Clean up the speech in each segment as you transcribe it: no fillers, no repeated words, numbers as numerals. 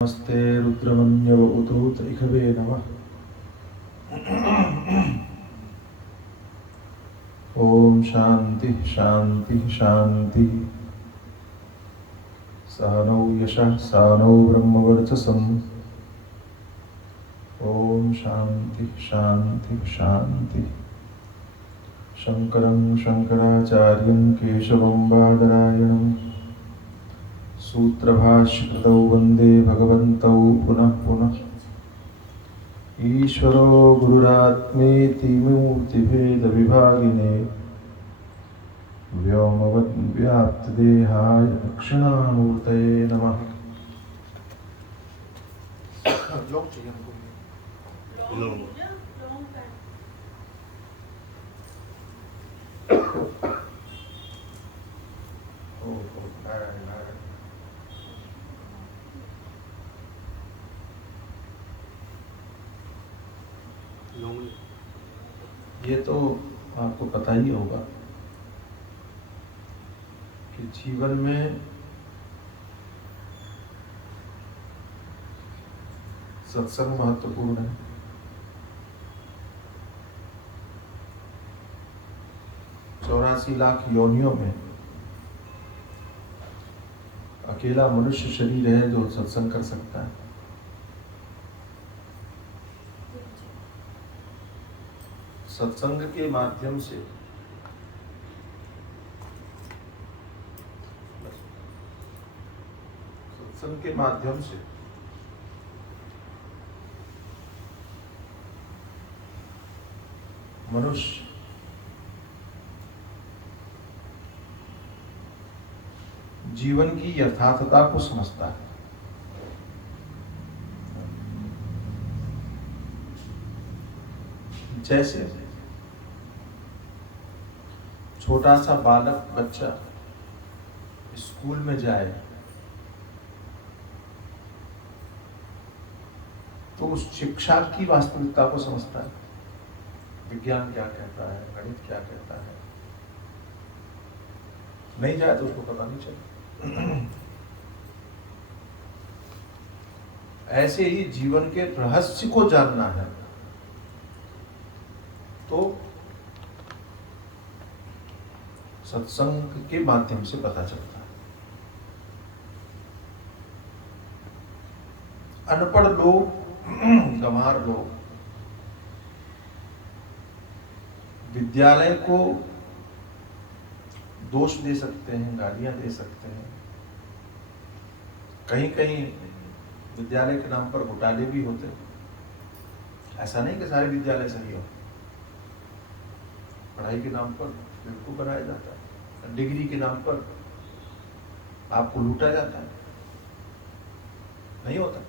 नमस्ते रुद्रमन्यव उतोत इखवे नमः। ओम शांति शांति शांति। सानौ यशः सानौ ब्रह्मवर्चसम्। ओम शांति शांति शांति। शंकरं शंकराचार्यं केशवं बादरायणं सूत्रभाष्यकृतौ वन्दे भगवन्तौ पुनः पुनः। ईश्वरो गुरुरात्मेति मूर्तिभेदविभागिने व्योमवद्व्याप्तदेहाय दक्षिणामूर्तये नमः। लोग चाहिए हमको। लोग। ये तो आपको पता ही होगा कि जीवन में सत्संग महत्वपूर्ण है। चौरासी लाख योनियों में अकेला मनुष्य शरीर है जो सत्संग कर सकता है। सत्संग के माध्यम से मनुष्य जीवन की यथार्थता को समझता है। जैसे छोटा सा बालक बच्चा स्कूल में जाए तो उस शिक्षा की वास्तविकता को समझता है। विज्ञान क्या कहता है, गणित क्या कहता है। नहीं जाए तो उसको पता नहीं चले। ऐसे ही जीवन के रहस्य को जानना है तो सत्संग के माध्यम से पता चलता है। अनपढ़ लोग, गंवार लोग विद्यालय को दोष दे सकते हैं, गालियां दे सकते हैं। कहीं कहीं विद्यालय के नाम पर घोटाले भी होते हैं। ऐसा नहीं कि सारे विद्यालय सही हो। पढ़ाई के नाम पर बिल्कुल बनाया जाता है। डिग्री के नाम पर आपको लूटा जाता है। नहीं होता।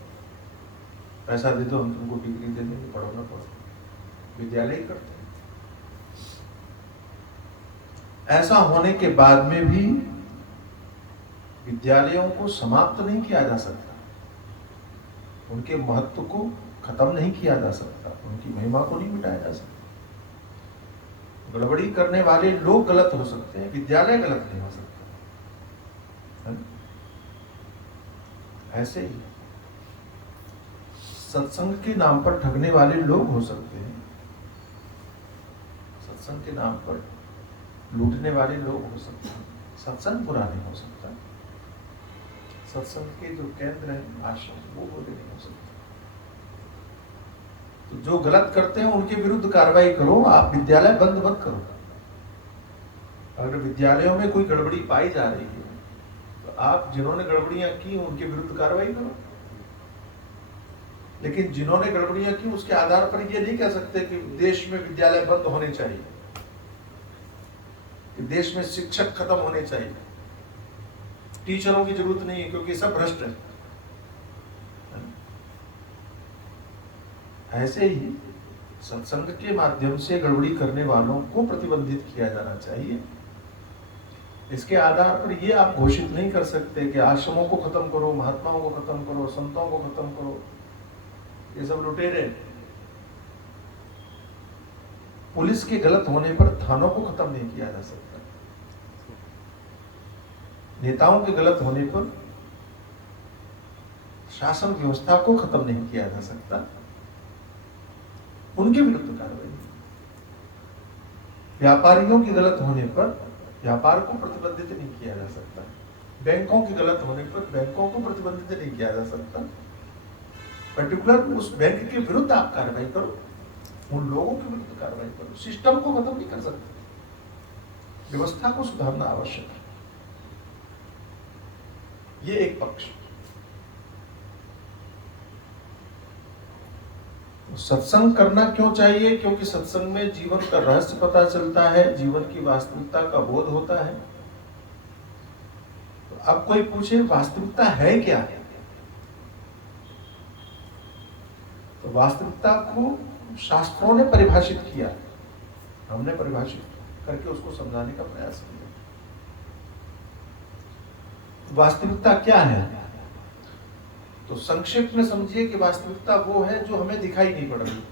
पैसा दे दो, हम तुमको डिग्री दे देंगे, पढ़ो ना पढ़ो। विद्यालय ही करते हैं। ऐसा होने के बाद में भी विद्यालयों को समाप्त नहीं किया जा सकता। उनके महत्व को खत्म नहीं किया जा सकता। उनकी महिमा को नहीं मिटाया जा सकता। गड़बड़ी करने वाले लोग गलत हो सकते हैं, विद्यालय गलत नहीं हो सकता। ऐसे ही सत्संग के नाम पर ठगने वाले लोग हो सकते हैं। सत्संग के नाम पर लूटने वाले लोग हो सकते हैं। सत्संग बुरा नहीं हो सकता। सत्संग के जो केंद्र है, आश्रम, वो बुरे नहीं हो सकते। तो जो गलत करते हैं उनके विरुद्ध कार्रवाई करो। आप विद्यालय बंद मत करो। अगर विद्यालयों में कोई गड़बड़ी पाई जा रही है तो आप जिन्होंने गड़बड़ियां की उनके विरुद्ध कार्रवाई करो। लेकिन जिन्होंने गड़बड़ियां की उसके आधार पर ये नहीं कह सकते कि देश में विद्यालय बंद होने चाहिए, कि देश में शिक्षक खत्म होने चाहिए, टीचरों की जरूरत नहीं है क्योंकि सब भ्रष्ट है। ऐसे ही सत्संग के माध्यम से गड़बड़ी करने वालों को प्रतिबंधित किया जाना चाहिए। इसके आधार पर ये आप घोषित नहीं कर सकते कि आश्रमों को खत्म करो, महात्माओं को खत्म करो, संतों को खत्म करो। ये सब लुटेरे। पुलिस के गलत होने पर थानों को खत्म नहीं किया जा सकता। नेताओं के गलत होने पर शासन व्यवस्था को खत्म नहीं किया जा सकता, उनके विरुद्ध कार्रवाई। व्यापारियों की गलत होने पर व्यापार को प्रतिबंधित नहीं किया जा सकता, बैंकों की गलत होने पर बैंकों को प्रतिबंधित नहीं किया जा सकता। पर्टिकुलर उस बैंक के विरुद्ध आप कार्रवाई करो, उन लोगों के विरुद्ध कार्रवाई करो। सिस्टम को खत्म नहीं कर सकते, व्यवस्था को सुधारना आवश्यक है। ये एक पक्ष। सत्संग करना क्यों चाहिए? क्योंकि सत्संग में जीवन का रहस्य पता चलता है, जीवन की वास्तविकता का बोध होता है। तो अब कोई पूछे वास्तविकता है क्या? तो वास्तविकता को शास्त्रों ने परिभाषित किया, हमने परिभाषित करके उसको समझाने का प्रयास किया। वास्तविकता क्या है? तो संक्षेप में समझिए कि वास्तविकता वो है जो हमें दिखाई नहीं पड़ रही।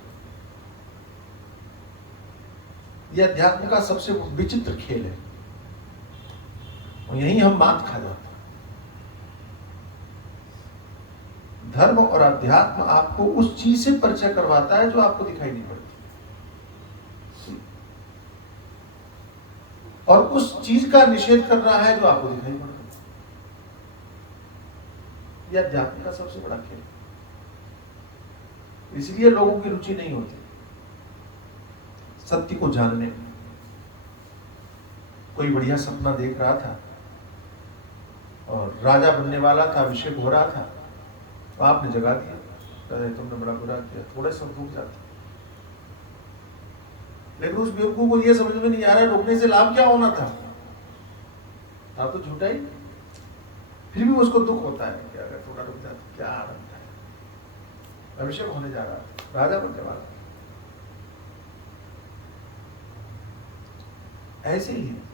यह अध्यात्म का सबसे विचित्र खेल है और यही हम मात खा जाते हैं। धर्म और अध्यात्म आपको उस चीज से परिचय करवाता है जो आपको दिखाई नहीं पड़ती, और उस चीज का निषेध कर रहा है जो आपको दिखाई पड़ता है। यह अध्यात्म का सबसे बड़ा खेल, इसलिए लोगों की रुचि नहीं होती सत्य को जानने में। कोई बढ़िया सपना देख रहा था और राजा बनने वाला था, अभिषेक हो रहा था, तो आपने जगा दिया, तुमने बड़ा बुरा किया, थोड़े सब रुक जाते। लेकिन उस बेवकूफ को यह समझ में नहीं आ रहा रुकने से लाभ क्या होना था तो झूठा ही। फिर भी उसको दुख होता है कि अगर थोड़ा रुक जाता क्या आनंद है, अभिषेक होने जा रहा था, राजा बनने वाला। ऐसे ही है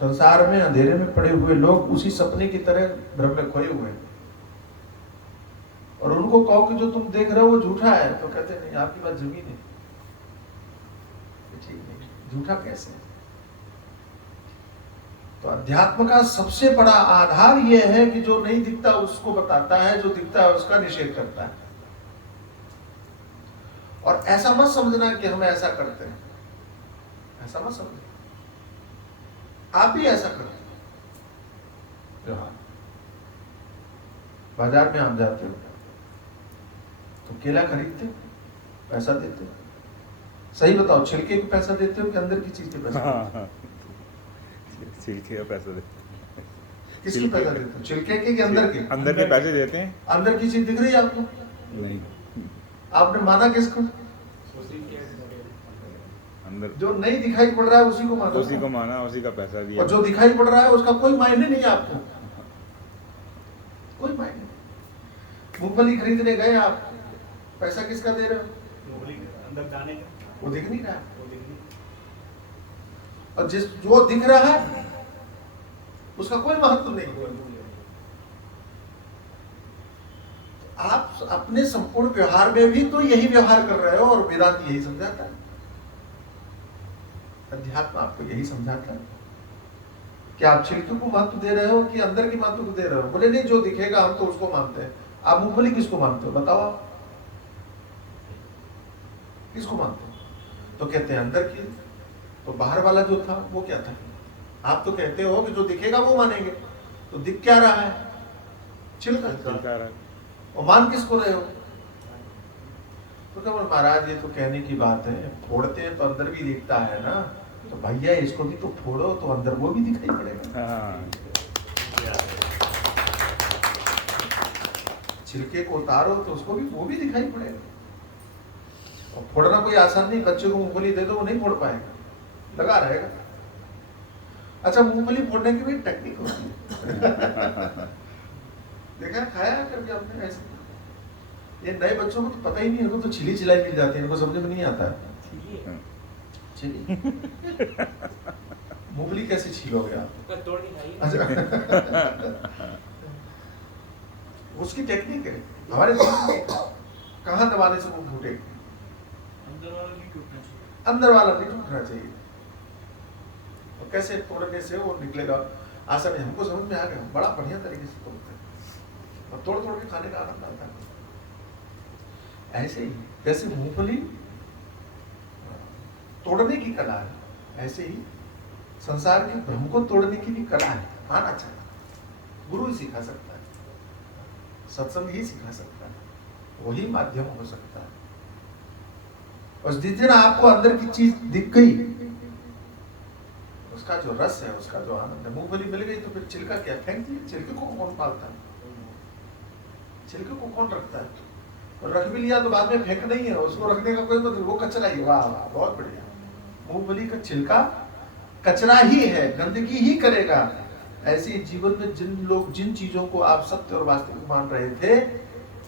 संसार में, अंधेरे में पड़े हुए लोग उसी सपने की तरह भ्रम में खोए हुए हैं। और उनको कहो कि जो तुम देख रहे हो वो झूठा है, तो कहते नहीं आपकी बात जमीन है, ठीक नहीं, झूठा कैसे है? तो अध्यात्म का सबसे बड़ा आधार यह है कि जो नहीं दिखता उसको बताता है, जो दिखता है उसका निषेध करता है। और ऐसा मत समझना कि हम ऐसा करते हैं, ऐसा मत समझना, आप भी ऐसा करते हो। बाजार में आप जाते हो तो केला खरीदते हो, पैसा देते हो, सही बताओ, छिलके के पैसा देते हो कि अंदर की चीज के पैसा? छिलके का पैसा देते। किसकी पैसा देते हो, छिलके के कि अंदर के? अंदर के पैसे देते हैं। अंदर की चीज दिख रही है आपको? नहीं। आपने माना किसको? अंदर जो नहीं दिखाई पड़ रहा है उसी को माना, उसी को माना, उसी का पैसा दिया। और जो दिखाई पड़ रहा है उसका कोई मायने नहीं आपको, कोई मायने नहीं। मूंगफली खरीदने गए आप, पैसा किसका दे रहे हो? अंदर दाने का, वो दिख नहीं रहा है। और जिस जो दिख रहा है उसका कोई महत्व नहीं। आप अपने संपूर्ण व्यवहार में भी तो यही व्यवहार कर रहे हो और वेदांत यही समझाता है, अध्यात्म आपको यही समझाता है कि आप छिलके को महत्व दे रहे हो कि अंदर की महत्व को दे रहे हो। बोले नहीं, जो दिखेगा हम तो उसको मानते हैं। आप मूंगफली किसको मानते हो बताओ, आप किसको मानते हो? तो कहते हैं अंदर की। तो बाहर वाला जो था वो क्या था? आप तो कहते हो कि जो दिखेगा वो मानेंगे, तो दिख क्या रहा है? छिलका। और मान किसको रहे हो? तो क्या बोले महाराज ये तो कहने की बात है, फोड़ते हैं तो अंदर भी दिखता है ना, तो भैया इसको भी तो फोड़ो तो अंदर वो भी दिखाई पड़ेगा। छिलके को उतारो तो उसको भी वो भी दिखाई पड़ेगा। और फोड़ना कोई आसान नहीं, बच्चे को मूंगफली दे दो वो नहीं फोड़ पाएगा, लगा रहेगा। अच्छा, मूंगफली फोड़ने की भी टेक्निक होती है देखा, खाया करके आपने ऐसे? ये नए बच्चों को तो पता ही नहीं, इनको तो छिली छिलाई मिल जाती है, इनको समझ में नहीं आता है। मूंगफली कैसे छीलोगे आप? अच्छा उसकी टेक्निक है, हमारे कहाँ दबाने से वो फूटेगा? अंदर वाला नहीं टूटना चाहिए। और कैसे तोड़ने से वो निकलेगा? आसन है, हमको समझ में आ गया, बड़ा बढ़िया तरीके से तोड़ते हैं और तोड़ तोड़ के खाने का आनंद आता है। ऐसे ही जैसे मूंगफली तोड़ने की कला है, ऐसे ही संसार के भ्रम को तोड़ने की भी कला है, आना चाहिए। गुरु ही सिखा सकता है, सत्संग ही सिखा सकता है, वही माध्यम हो सकता है। और जिस दिन आपको अंदर की चीज दिख गई, उसका जो रस है, उसका जो आनंद है, मूंगफली मिल गई तो फिर छिलका क्या फेंक दिए? छिलके को कौन पालता है? छिलके को कौन रखता है? और रख भी लिया तो बाद में फेंक नहीं है, उसको रखने का कोई मतलब, वो कचरा ही। वाह वाह, बहुत बढ़िया। मूंगफली का छिलका कचरा ही है, गंदगी ही करेगा। ऐसे जीवन में जिन चीजों को आप सत्य और वास्तविक मान रहे थे,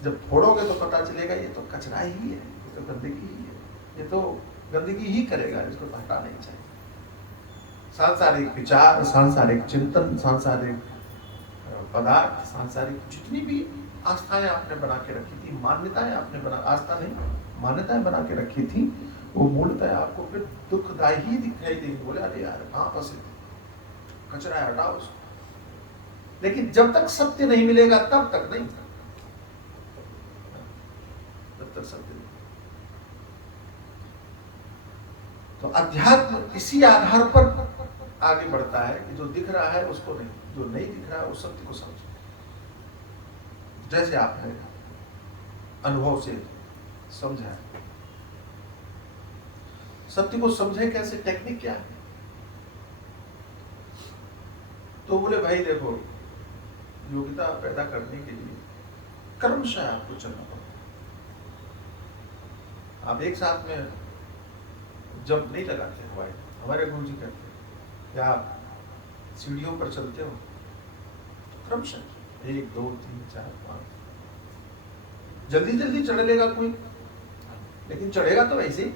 जब फोड़ोगे तो पता चलेगा ये तो कचरा ही है, ये तो गंदगी ही है, ये तो गंदगी ही करेगा, इसको तो हटा नहीं चाहिए। सांसारिक विचार, सांसारिक चिंतन, सांसारिक पदार्थ, सांसारिक जितनी भी आस्थाएं आपने बना के रखी थी, मान्यताएं आपने आस्था नहीं, मान्यताएं बना के रखी थी, वो मूलतः आपको फिर दुखदायी ही दिखाई देंगे। बोले अरे यार कहाँ फंसे, कचरा है, हटाओ उसको। लेकिन जब तक सत्य नहीं मिलेगा तब तक नहीं, तब तक सत्य नहीं। तो अध्यात्म इसी आधार पर आगे बढ़ता है कि जो दिख रहा है उसको नहीं, जो नहीं दिख रहा है उस सत्य को समझो। जैसे आपने अनुभव से समझा, सत्य को समझे कैसे, टेक्निक क्या है? तो बोले भाई देखो, योग्यता पैदा करने के लिए क्रमशः आपको चलना पड़ता है। आप एक साथ में जंप नहीं लगाते हवाई। हमारे गुरु जी कहते हैं कि आप सीढ़ियों पर चलते हो तो क्रमशः 1 2 3 4 5 जल्दी जल्दी चढ़ लेगा कोई, लेकिन चढ़ेगा तो वैसे ही।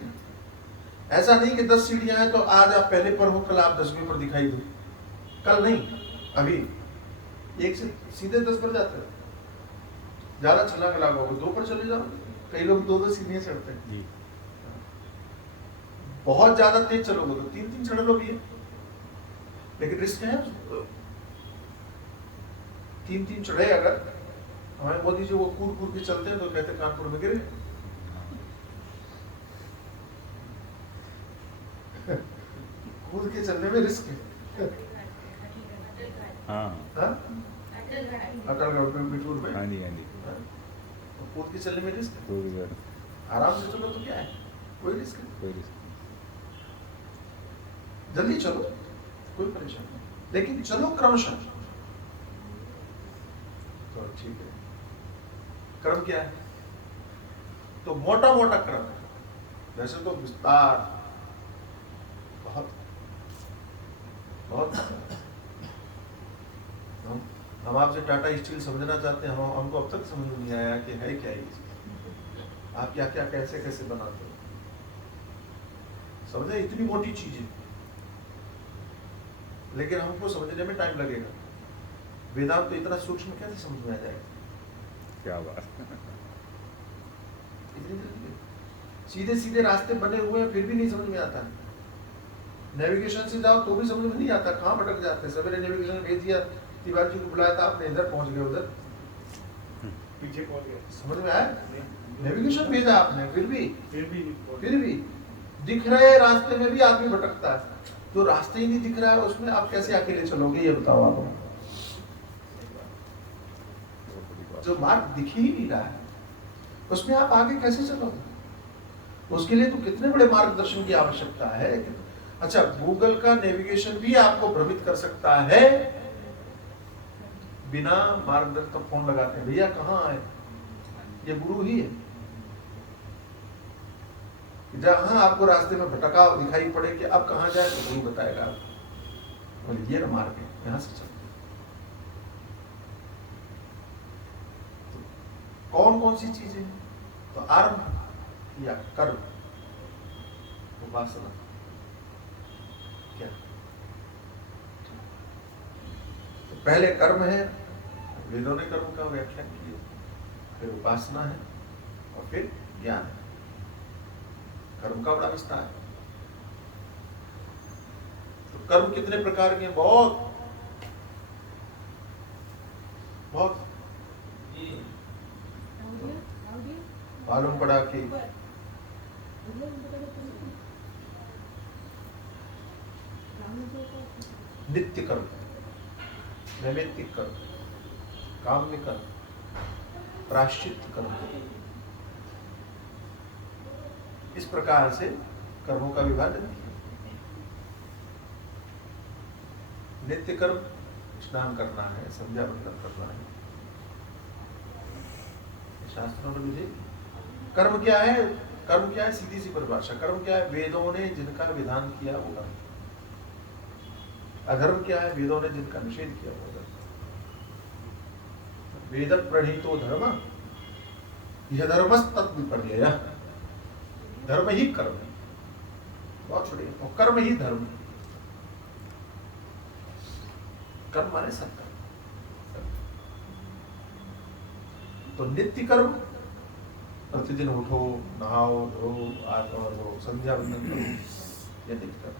ऐसा नहीं कि 10 सीढ़ियां हैं तो आज आप पहले पर हो, कल आप 10वीं पर दिखाई दो। कल नहीं, अभी एक से सीधे 10 पर जाते हैं। ज्यादा छलांग लगाओगे 2 पर चले जाओ। कई लोग 2 सीढ़ियां चढ़ते हैं जी। बहुत ज्यादा तेज चलोगे तो 3 चढ़ लो भी है, लेकिन रिस्क है। 3 चढ़े अगर हमारे मोदी जी वो कूद के चलते हैं तो कहते कानपुर में गिरे। कूद के चलने में रिस्क है। हाँ अटल बिठूर में, हाँ जी हाँ जी, कूद के चलने में रिस्क है। आराम से चलो तो क्या है, कोई रिस्क नहीं, कोई रिस्क जल्दी चलो कोई परेशानी नहीं, लेकिन चलो क्रमशः। तो ठीक है, क्रम क्या है? तो मोटा मोटा क्रम है, वैसे तो विस्तार बहुत बहुत। हम आपसे टाटा स्टील समझना चाहते हैं, हमको अब तक समझ में नहीं आया कि है क्या ये, आप क्या क्या कैसे कैसे बनाते हो। समझे, इतनी मोटी चीज है, लेकिन हमको समझने में टाइम लगेगा। वेदांत तो इतना सूक्ष्म कैसे समझ में आ जाएगा? क्या बात। सीधे सीधे रास्ते बने हुए हैं फिर भी नहीं समझ में आता। नेविगेशन से जाओ तो भी समझ में नहीं आता, कहाँ भटक जाते हैं। सवेरे नेविगेशन भेज दिया, तिवारी जी को बुलाया था, आपने इधर पहुंच गए, उधर पीछे पहुंच गया, समझ में आया? नेविगेशन भेजा आपने, फिर भी दिख रहे रास्ते में भी आदमी भटकता है। जो रास्ते ही नहीं दिख रहा है उसमें आप कैसे अकेले चलोगे, ये बताओ आप। जो मार्ग दिख ही नहीं रहा है उसमें आप आगे कैसे चलोगे? उसके लिए तो कितने बड़े मार्गदर्शन की आवश्यकता है। अच्छा, गूगल का नेविगेशन भी आपको भ्रमित कर सकता है बिना मार्गदर्शन का। फोन लगाते हैं, भैया कहाँ आए, ये गुरु ही है। जहां आपको रास्ते में भटकाव दिखाई पड़े कि अब कहां जाए तो गुरु बताएगा आपको, और ये मार्ग है, यहां से चलते। तो कौन कौन सी चीजें? तो आरंभ या कर्म, उपासना क्या? तो पहले कर्म है, वेदों ने कर्म का व्याख्या की, फिर उपासना है और फिर ज्ञान है। कर्म का बड़ा विस्तार है। तो कर्म कितने प्रकार के? बहुत बहुत मालूम पड़ा कि नित्य कर्म, नैमित्तिक कर्म, काम्य कर्म, प्रायश्चित कर्म, इस प्रकार से कर्मों का विभाजन किया। नित्य कर्म स्नान करना है, संध्या वंदन करना है, शास्त्रों ने मुझे कर्म क्या है? कर्म क्या है? सीधी सी परिभाषा। कर्म क्या है? वेदों ने जिनका विधान किया वो कर्म। अधर्म क्या है? वेदों ने जिनका निषेध किया वो धर्म। वेद प्रणीतो धर्म यह धर्मस्तत् विपर्ययः। धर्म ही कर्म है, बहुत बढ़िया। और कर्म ही धर्म है। कर्म माने सत्कर्म। तो नित्य कर्म, प्रतिदिन उठो, नहाओ, धो, आत्मा धो, संध्या वंदन करो, यह नित्य कर्म।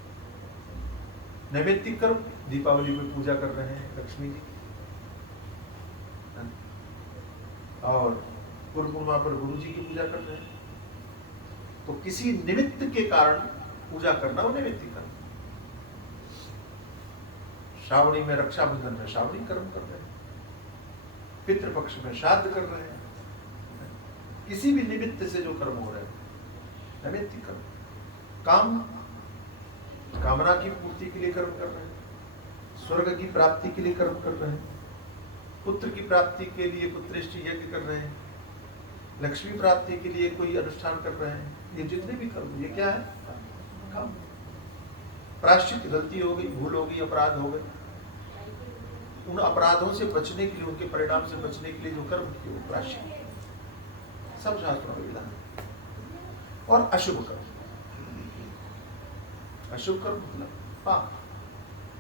नैमित्तिक कर्म, दीपावली में पूजा कर रहे हैं लक्ष्मी जी, और गुरु पूर्णिमा पर गुरु जी की पूजा कर रहे हैं, तो किसी निमित्त के कारण पूजा करना वो नैमित्तिक कर्म। श्रावणी में रक्षाबंधन में श्रावणी कर्म कर रहे हैं, पितृपक्ष में श्राद्ध कर रहे हैं, किसी भी निमित्त से जो कर्म हो रहे हैं नैमित्तिक कर्म। काम, कामना की पूर्ति के लिए कर्म कर रहे हैं, स्वर्ग की प्राप्ति के लिए कर्म कर रहे हैं, पुत्र की प्राप्ति के लिए पुत्रेष्टि यज्ञ कर रहे हैं, लक्ष्मी प्राप्ति के लिए कोई अनुष्ठान कर रहे हैं। ये जितने भी कर्म, ये क्या है? काम। प्रायश्चित, गलती हो गई, भूल हो गई, अपराध हो गए, उन अपराधों से बचने के लिए, उनके परिणाम से बचने के लिए जो कर्म किए वो प्रायश्चित। सब शास्त्रों में विधान। और अशुभ कर्म, अशुभ कर्म मतलब पाप,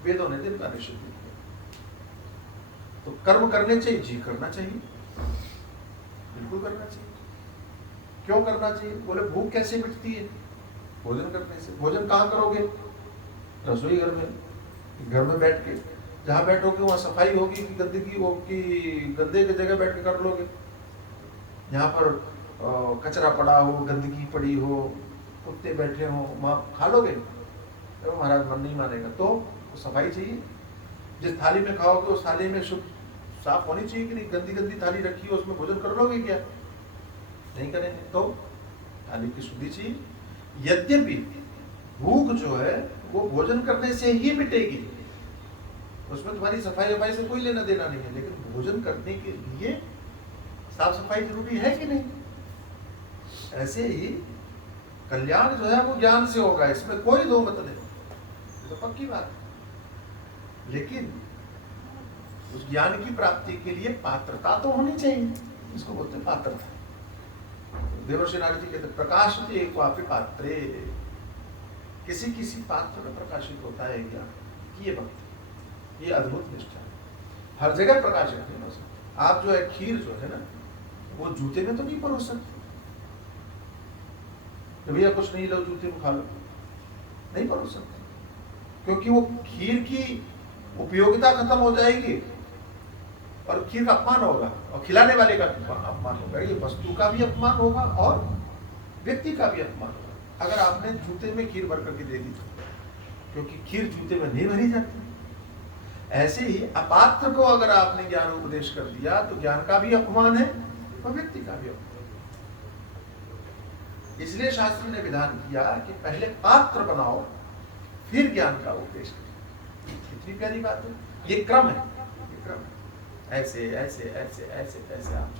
वेदों ने जिनका निषेध किया। तो कर्म करने चाहिए जी, करना चाहिए, बिल्कुल करना चाहिए। क्यों करना चाहिए? बोले भूख कैसे मिटती है? भोजन करने से। भोजन कहाँ करोगे? रसोई घर में, घर में बैठ के। जहाँ बैठोगे वहाँ सफाई होगी कि गंदगी होगी, गंदे की जगह बैठ के कर लोगे? यहाँ पर कचरा पड़ा हो, गंदगी पड़ी हो, कुत्ते बैठे हो, वहाँ खा लोगे? तो महाराज मन नहीं मानेगा। तो सफाई चाहिए। जिस थाली में खाओगे उस थाली में शुद्ध साफ होनी चाहिए कि नहीं? गंदी गंदी थाली रखी हो, उसमें भोजन कर लोगे क्या? नहीं करेंगे। तो थाली की शुद्धि चाहिए। यद्यपि भूख जो है वो भोजन करने से ही मिटेगी, उसमें तुम्हारी सफाई वफाई से कोई लेना देना नहीं है, लेकिन भोजन करने के लिए साफ सफाई जरूरी है कि नहीं? ऐसे ही कल्याण जो है वो ज्ञान से होगा, इसमें कोई दो मत नहीं, तो पक्की बात है। लेकिन उस ज्ञान की प्राप्ति के लिए पात्रता तो होनी चाहिए, इसको बोलते हैं पात्रता। देवर्षि नारद जी कहते प्रकाशित एक वापि पात्रे, किसी किसी पात्र में प्रकाशित होता है ज्ञान। ये भक्ति, ये अद्भुत निष्ठा है, हर जगह प्रकाशित नहीं हो सकता। आप जो है खीर जो है ना, वो जूते में तो नहीं परोस सकते। तो भैया कुछ नहीं लो, जूते में खा लो, नहीं परोस सकते, क्योंकि वो खीर की उपयोगिता खत्म हो जाएगी और खीर का अपमान होगा, और खिलाने वाले का अपमान होगा। ये वस्तु का भी अपमान होगा और व्यक्ति का भी अपमान होगा अगर आपने जूते में खीर भर करके दे दी तो, क्योंकि खीर जूते में नहीं भरी जाती। ऐसे ही अपात्र को अगर आपने ज्ञान उपदेश कर दिया तो ज्ञान का भी अपमान है और व्यक्ति का भी अपमान। इसलिए शास्त्र ने विधान किया कि पहले पात्र बनाओ फिर ज्ञान का उपदेश करो। कितनी प्यारी बात है, ये क्रम है, ये क्रम है। ऐसे ऐसे ऐसे ऐसे ऐसे आप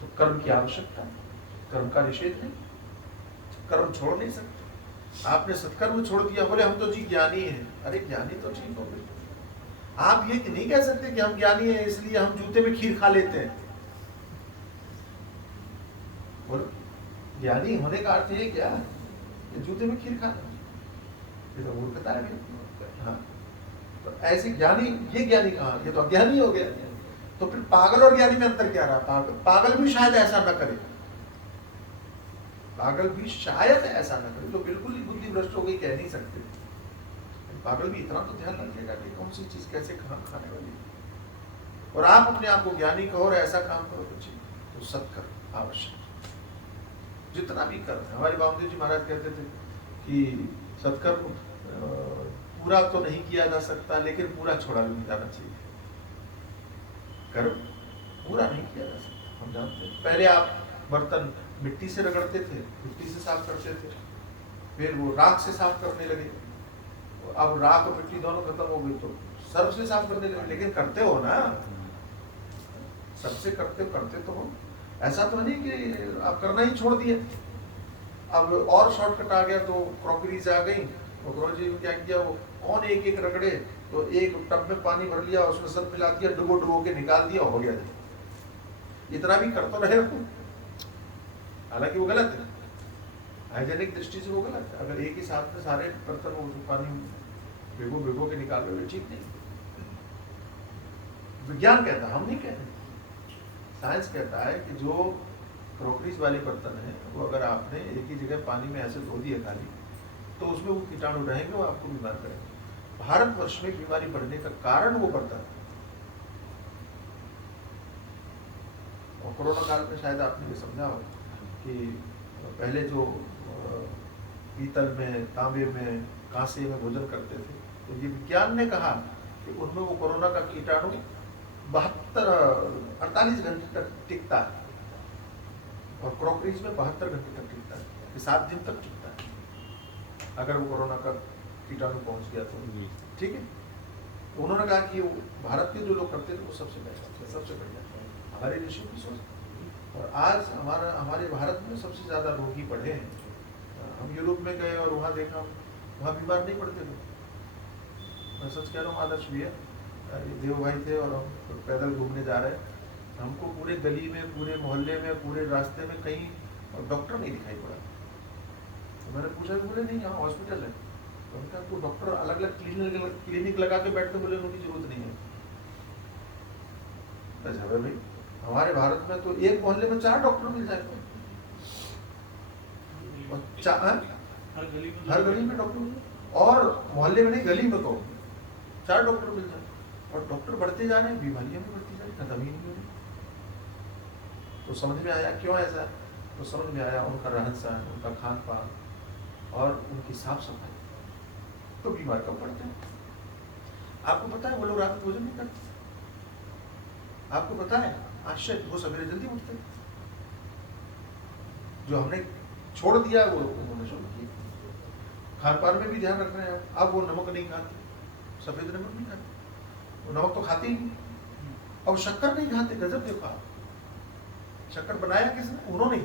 तो कर्म की आवश्यकता है, कर्म का निषेध नहीं, कर्म छोड़ नहीं सकते। आपने सत्कर्म छोड़ दिया, बोले हम तो जी ज्ञानी हैं। अरे ज्ञानी तो ठीक हो गए, आप ये नहीं कह सकते कि हम ज्ञानी हैं इसलिए हम जूते में खीर खा लेते हैं। बोलो ज्ञानी होने का अर्थ ये क्या है? जूते में खीर खाना, ये तो मूर्खता है। हाँ, तो ऐसे ज्ञानी, ये ज्ञानी कहाँ, ये तो अज्ञानी हो गया। तो फिर पागल और ज्ञानी में अंतर क्या रहा? पागल भी शायद ऐसा न करे, पागल भी शायद ऐसा न करे, तो बिल्कुल ही बुद्धि भ्रष्ट हो गई कह नहीं सकते। पागल भी इतना तो ध्यान रखेगा कि कौन सी चीज कैसे कहाँ खाने वाली है। और आप अपने आप को ज्ञानी कहो और ऐसा काम करो तो ठीक, तो सत्कर्म आवश्यक, जितना भी कर्म है। हमारे बामदेव जी महाराज कहते थे कि सत्कर्म पूरा तो नहीं किया जा सकता, लेकिन पूरा छोड़ा नहीं जाना चाहिए। कर्म पूरा नहीं किया जा सकता, हम जानते हैं। पहले आप बर्तन मिट्टी से रगड़ते थे, मिट्टी से साफ करते थे, फिर वो राख से साफ करने लगे, अब राख और मिट्टी दोनों खत्म हो गई तो सर्फ से साफ करने लगे। लेकिन करते हो ना, सबसे करते तो हो। ऐसा तो नहीं कि आप करना ही छोड़ दिए। अब और शॉर्टकट आ गया तो क्रॉकरीज आ गई, तो क्रॉकरी में क्या किया, वो कौन एक एक रगड़े, तो एक टब में पानी भर लिया, उसमें सब मिला दिया, डुबो के निकाल दिया, हो गया। इतना भी कर तो रहे हो, हालांकि वो गलत है, हाइजेनिक दृष्टि से वो गलत है। अगर एक ही साथ में सारे बर्तन वो पानी भिगो के निकाल रहे हो, ठीक नहीं। विज्ञान कहता है, हम नहीं कहते, साइंस कहता है कि जो क्रॉकरीज वाले बर्तन है वो अगर आपने एक ही जगह पानी में ऐसे धो दिए खाली, तो उसमें वो कीटाणु रहेंगे, वो आपको बीमार करेंगे। भारतवर्ष में बीमारी बढ़ने का कारण वो बर्तन है। और कोरोना काल में शायद आपने ये समझा हो कि पहले जो पीतल में, तांबे में, कांसे में भोजन करते थे, तो ये विज्ञान ने कहा कि उनमें वो कोरोना का कीटाणु 48 घंटे तक टिकता है, और क्रॉकरीज में 72 घंटे तक टिकता है, 7 दिन तक टिकता है अगर वो कोरोना का कीटाणु पहुंच गया तो। ठीक है, तो उन्होंने कहा कि वो भारत के जो लोग करते थे वो सबसे बेस्ट है, सबसे बढ़िया हमारे ऋषि की सोच। और आज हमारे भारत में सबसे ज्यादा रोगी बढ़े हैं। हम यूरोप में गए और वहाँ देखा, वहाँ बीमार नहीं पड़ते लोग। मैं सच कह रहा हूँ, आदर्श भैया, देव भाई थे और हम पैदल घूमने जा रहे, हमको पूरे गली में, पूरे मोहल्ले में, पूरे रास्ते में कहीं डॉक्टर नहीं दिखाई पड़ा। तो मैंने पूछा, बोले नहीं यहाँ हॉस्पिटल है। तो उनका तो डॉक्टर अलग अलग क्लिनिक लगा के बैठते, बोले उनकी जरूरत नहीं है। अच्छा भाई, हमारे भारत में तो एक मोहल्ले में 4 डॉक्टर मिल जाए, हर गली में डॉक्टर, और मोहल्ले में नहीं, गली में तो 4 डॉक्टर मिल जाए। और डॉक्टर बढ़ते जा रहे हैं, बीमारियां भी बढ़ती जा रही, खत्म ही नहीं हो रही। तो समझ में आया क्यों ऐसा है, तो समझ में आया उनका रहन सहन, उनका खान पान और उनकी साफ सफाई, तो बीमार कम पड़ते हैं। आपको पता है वो लोग रात में भोजन नहीं करते, आपको पता है, आश्चर्य, वो सवेरे जल्दी उठते हैं। जो हमने छोड़ दिया वो उन्होंने शुरू किया। खान पान में भी ध्यान रख रहे हैं। अब वो नमक नहीं खाते, सफेद नमक नहीं खाते, वो नमक तो खाते ही नहीं, और शक्कर नहीं खाते। गजब देखो आप, शक्कर बनाया किसने? उन्होंने,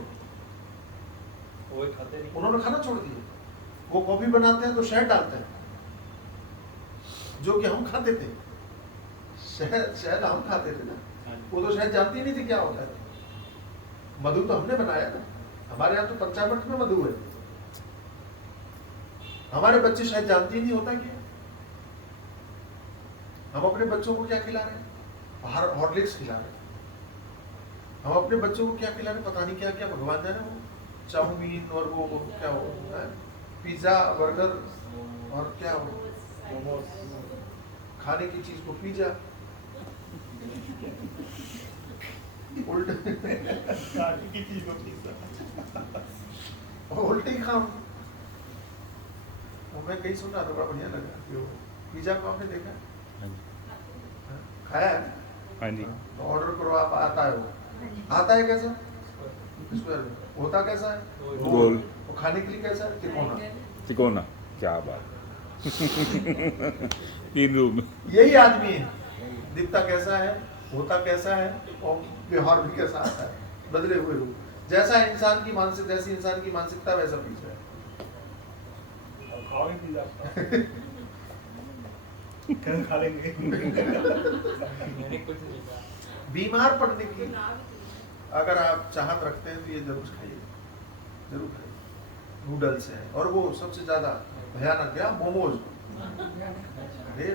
उन्होंने खाना छोड़ दिया। वो कॉफी बनाते हैं तो शहद डालते हैं, जो कि हम खाते थे। शहद हम खाते थे ना, वो तो शहद जानती ही नहीं थी क्या होता है। मधु तो हमने बनाया ना, हमारे यहाँ तो पंचामृत में मधु है। हमारे बच्चे शायद जानते ही नहीं होता क्या। हम अपने बच्चों को क्या खिला रहे हैं? हॉर्लिक्स खिला रहे हैं। हम अपने बच्चों को क्या खिला रहे हैं? पता नहीं क्या क्या, भगवान जाने। वो चाउमीन और वो क्या हो, पिज्जा, बर्गर और क्या हो, खाने की चीज को पिज्जा, उल्टी खाओ। मैं कहीं सुना तो बड़ा बढ़िया लगा कि वो पिज्जा को आपने देखा, खाया है? हाँ जी। तो ऑर्डर करो आप, आता है वो। आता है कैसा? होता कैसा है? गोल। वो खाने के लिए कैसा है? तिकोना। तिकोना, क्या बात। 3 रूप में यही आदमी है। दिखता कैसा है, होता कैसा है, और व्यवहार भी कैसा आता है, बदले हुए रूप। जैसा इंसान की मानसिक, जैसी इंसान की मानसिकता वैसा पीछे है। खा लेंगे। बीमार पड़ने की अगर आप चाहत रखते हैं तो ये जरूर खाइए, जरूर खाइए। नूडल्स है, और वो सबसे ज्यादा भयानक क्या, मोमोज। अरे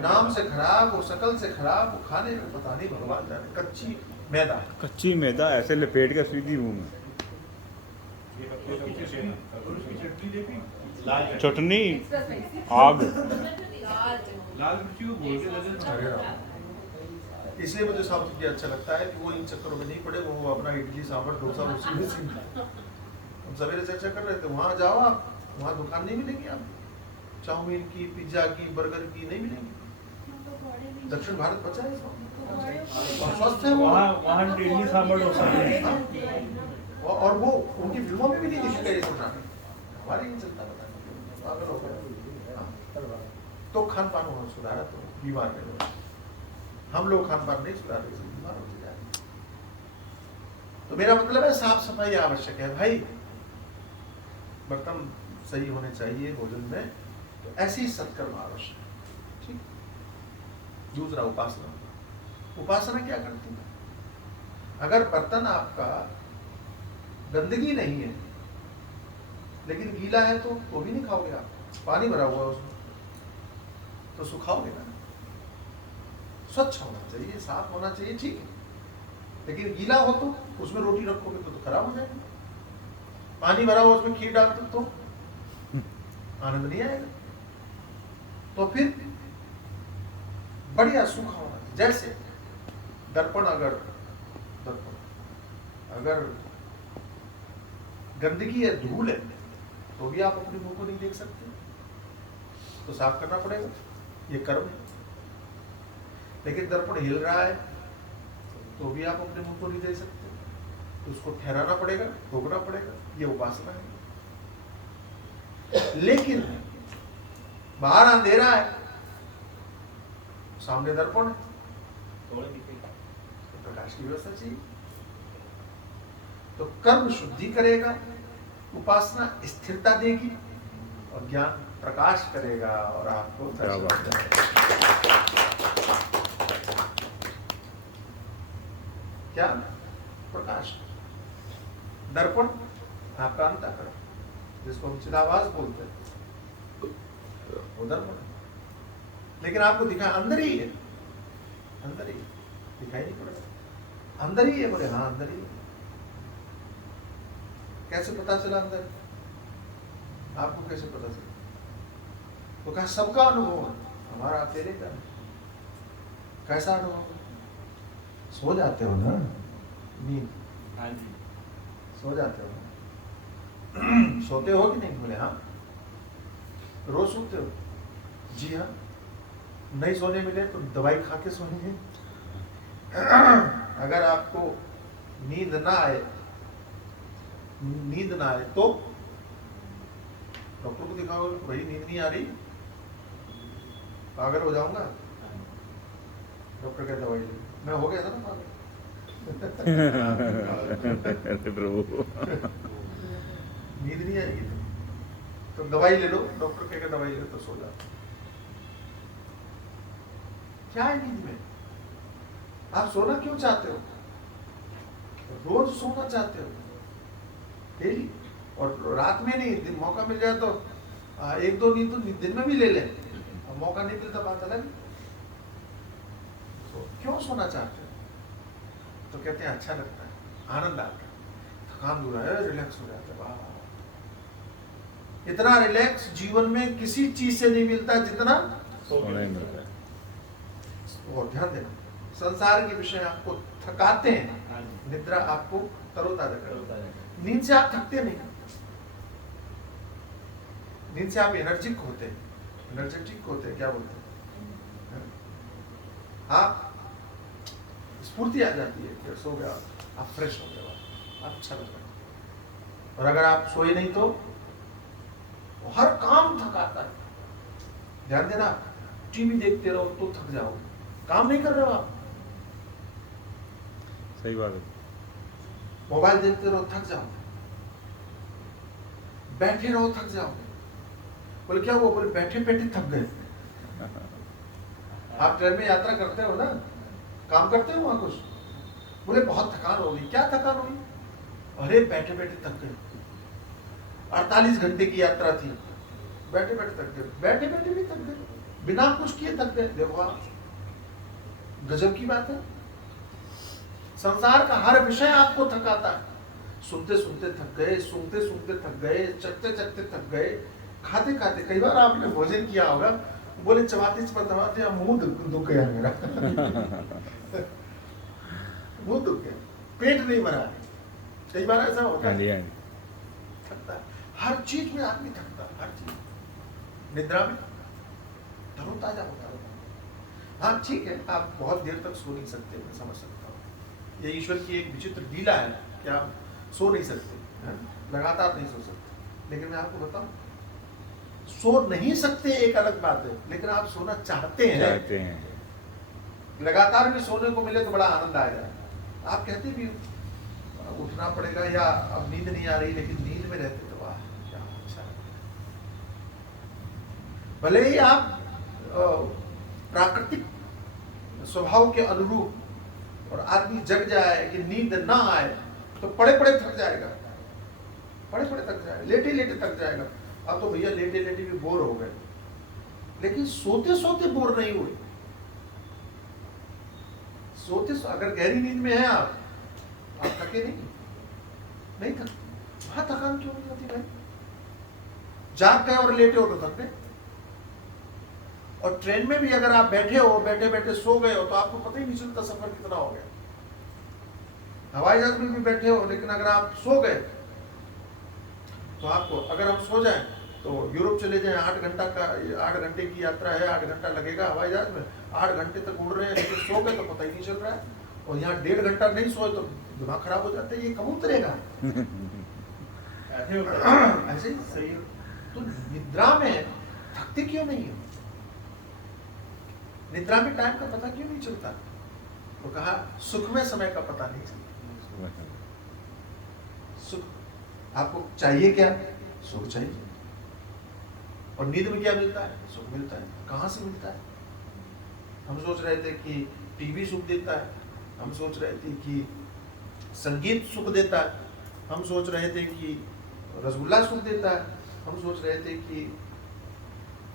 नाम से खराब और शकल से खराब, वो खाने में पता नहीं भगवान जाने। कच्ची मैदा, कच्ची मैदा ऐसे लपेट के सीधी मुंह में। लाल चटनी एक्स्ट्रा स्पाइसी आग लाल मिर्ची को बोल के लगे अरे राम। इसलिए मुझे साउथ इंडिया अच्छा लगता है कि वो इन चक्करों में नहीं पड़े, वो अपना इडली सांभर डोसा उसी में सीख लें। हम सवेरे चर्चा कर रहे थे, वहाँ जाओ आप, वहाँ दुकान नहीं मिलेगी आपको चाउमीन की, पिज्जा की, बर्गर की नहीं मिलेगी। दक्षिण भारत बचा है इसमें। और स्वस्थ है वो। वहाँ इडली सांभर डोसा है। और वो उनकी फिल्मों में भी नहीं दिखेगा ये सब नाटक, हमारे ही चलता पता नहीं पागल हो गए। हाँ। तो खान पान वहाँ सुधारा तो बीमार नहीं हुआ। हम लोग खान पान नहीं सुधार रहे, बीमार होते जा रहे। तो मेरा मतलब है साफ सफाई आवश्यक है भाई, बर्तन सही होने चाहिए भोजन में, तो ऐसी ही सत्कर्म आवश्यक है। ठीक। दूसरा उपासना। उपासना क्या करती है? अगर बर्तन आपका गंदगी नहीं है लेकिन गीला है तो वो भी नहीं खाओगे आप, पानी भरा हुआ है उसमें तो सुखाओगे ना। स्वच्छ होना चाहिए, साफ होना चाहिए, ठीक है, लेकिन गीला हो तो उसमें रोटी रखोगे तो खराब हो जाएगा। पानी भरा हुआ उसमें खीर डाल दो तो आनंद नहीं आएगा। तो फिर बढ़िया सूखा होना चाहिए। जैसे दर्पण, अगर गंदगी है, धूल है, तो भी आप अपने मुंह को नहीं देख सकते, तो साफ करना पड़ेगा, ये कर्म है। लेकिन दर्पण हिल रहा है तो भी आप अपने मुंह को नहीं देख सकते, तो उसको ठहराना पड़ेगा, रोकना पड़ेगा, ये उपासना है। लेकिन बाहर अंधेरा है, सामने दर्पण है, तो प्रकाश की व्यवस्था चाहिए। तो कर्म शुद्धि करेगा, उपासना स्थिरता देगी, और ज्ञान प्रकाश करेगा और आपको क्या बात है। क्या प्रकाश। दर्पण आपका अंतःकरण, जिसको हम चिदाभास बोलते हैं, वो दर्पण है। लेकिन आपको दिखा अंदर ही है, अंदर ही दिखाई नहीं पड़ेगा, अंदर ही है। बोले हाँ अंदर ही है। कैसे पता चला अंदर? आपको कैसे पता चला? तो कहा सबका अनुभव है, हमारा अकेले का नहीं। कैसा अनुभव? सो जाते हो ना, नींद, हाँ जी, सो जाते हो ना? सोते हो कि नहीं? बोले हाँ। रोज सोते हो? जी हाँ। नहीं सोने मिले तो दवाई खा के सोएंगे। अगर आपको नींद ना आए तो डॉक्टर को दिखाओगे, भाई नींद नहीं आ रही, पागल हो जाऊंगा। डॉक्टर कहता दवाई ले, मैं हो गया था ना पागल। अरे प्रभु नींद नहीं आएगी तो दवाई ले लो, डॉक्टर कहेगा दवाई ले लो तो सो जाओ। क्या है नींद में? आप सोना क्यों चाहते हो? रोज सोना चाहते हो डेली, और रात में नहीं, दिन मौका मिल जाए तो एक दो नींद तो दिन में भी ले लें, और मौका नहीं मिलता बात अलग। तो क्यों सोना चाहते हो? तो कहते हैं अच्छा लगता है, आनंद आता है, थकान दूर है, रिलैक्स हो जाता है। वाह वाह, इतना रिलैक्स जीवन में किसी चीज से नहीं मिलता जितना सोने मिलता है। और ध्यान देना, संसार के विषय आपको थकाते हैं, हाँ जी, निद्रा आपको तरोताजा करती होता है। है। नींद से आप थकते नहीं, नींद से आप एनर्जिक होते हैं, एनर्जेटिक होते हैं, क्या बोलते हैं, आप स्फूर्ति आ जाती है, फिर सो गया आप फ्रेश हो गए, आप अच्छा लग रहा है। और अगर आप सोए नहीं तो हर काम थकाता है। ध्यान देना, टीवी देखते रहो तो थक जाओ, काम नहीं कर रहे हो आप, सही बात है। मोबाइल देखते रहो थक जाओ, बैठे रहो थक जाओ। बोले क्या हुआ? बोले बैठे बैठे थक गए। आप ट्रेन में यात्रा करते हो ना, काम करते हो वहां कुछ, बोले बहुत थकान हो गई। क्या थकान हुई? अरे बैठे बैठे थक गए, 48 घंटे की यात्रा थी, बैठे बैठे थक गए। बैठे बैठे भी थक गए, बिना कुछ किए थक गए। देखो आप, गजब की बात है। संसार का हर विषय आपको थकाता है। सुनते सुनते थक गए, सूंघते सूंघते थक गए, चखते चखते थक गए, खाते खाते कई बार आपने भोजन किया होगा, बोले चबाते चबाते मुंह दुख गया मेरा मुंह दुख गया, पेट नहीं भरा। कई बार ऐसा होता हाँ जी, है, हाँ जी। थकता है, हर चीज में आदमी थकता है, हर चीज। निद्रा में तरोताजा होता है। हाँ ठीक है, आप बहुत देर तक सो नहीं सकते, मैं समझ सकता हूँ। ये ईश्वर की एक विचित्र लीला है कि आप सो नहीं सकते, है? लगातार नहीं सो सकते। लेकिन मैं आपको बताऊं, सो नहीं सकते एक अलग बात है, लेकिन आप सोना चाहते हैं। लगातार भी सोने को मिले तो बड़ा आनंद आएगा। आप कहते भी उठना पड़ेगा या अब नींद नहीं आ रही, लेकिन नींद में रहते तो वाह क्या अच्छा है। भले ही आप प्राकृतिक स्वभाव के अनुरूप और आदमी जग जाए कि नींद ना आए तो पड़े पड़े थक जाएगा, पड़े पड़े थक जाएगा, लेटे लेटे थक जाएगा। अब तो भैया लेटे लेटे भी बोर हो गए, लेकिन सोते सोते बोर नहीं हुए। अगर गहरी नींद में है आप थके नहीं थक, वहां थकान क्यों नहीं होती भाई? जाग गए और लेटे हो तो थक गए। और ट्रेन में भी अगर आप बैठे हो, बैठे बैठे सो गए हो तो आपको पता ही नहीं चलता सफर कितना हो गया। हवाई जहाज में भी बैठे हो, लेकिन अगर आप सो गए तो आपको, अगर हम सो जाएं तो यूरोप चले जाएं, 8 घंटे की यात्रा है, 8 घंटा लगेगा हवाई जहाज में, 8 घंटे तक उड़ रहे हैं, लेकिन सो गए तो पता ही नहीं चल रहा है। और यहाँ 1.5 घंटा नहीं सोए तो दिमाग खराब हो जाता है, ये कब उतरेगा? ऐसे होता है। ऐसे ही सही। तो निद्रा में थकते क्यों नहीं हो? निद्रा में टाइम का पता क्यों नहीं चलता? तो कहा सुख में समय का पता नहीं चलता। सुख आपको चाहिए क्या? सुख चाहिए। और नींद में क्या मिलता है? सुख मिलता है। कहां से मिलता है? हम सोच रहे थे कि टीवी सुख देता है, हम सोच रहे थे कि संगीत सुख देता है, हम सोच रहे थे कि रसगुल्ला सुख देता है, हम सोच रहे थे कि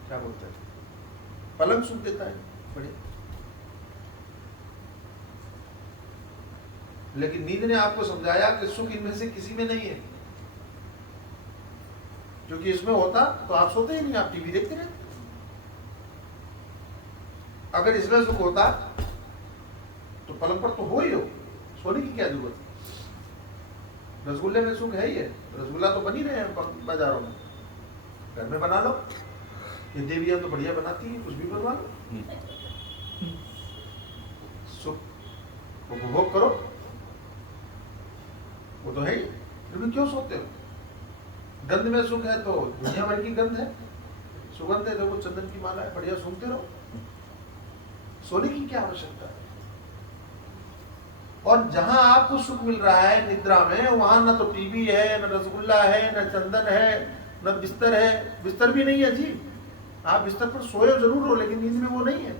क्या बोलते हैं पलंग सुख देता है। बड़े, लेकिन नींद ने आपको समझाया कि सुख इनमें से किसी में नहीं है, क्योंकि इसमें होता तो आप सोते ही नहीं, आप टीवी देखते रहते। अगर इसमें सुख होता तो पलंग पर तो हो ही हो, सोने की क्या जरूरत है? रसगुल्ले में सुख है ही है, रसगुल्ला तो बन ही रहे हैं बाजारों में, घर में बना लो। ये देवियां तो बढ़िया बनाती है, कुछ भी बनवा लो, सुख उपभोग करो, वो तो है ही। फिर क्यों सोते हो? गंध में सुख है तो दुनिया भर की गंध है, सुगंध है, देखो चंदन की माला है, बढ़िया सूंघते रहो। सोने की क्या आवश्यकता है? और जहां आपको सुख मिल रहा है निद्रा में, वहां न तो टीवी है, न रसगुल्ला है, न चंदन है, न बिस्तर है। बिस्तर भी नहीं है जी, आप बिस्तर पर सोए जरूर हो, लेकिन नींद में वो नहीं है।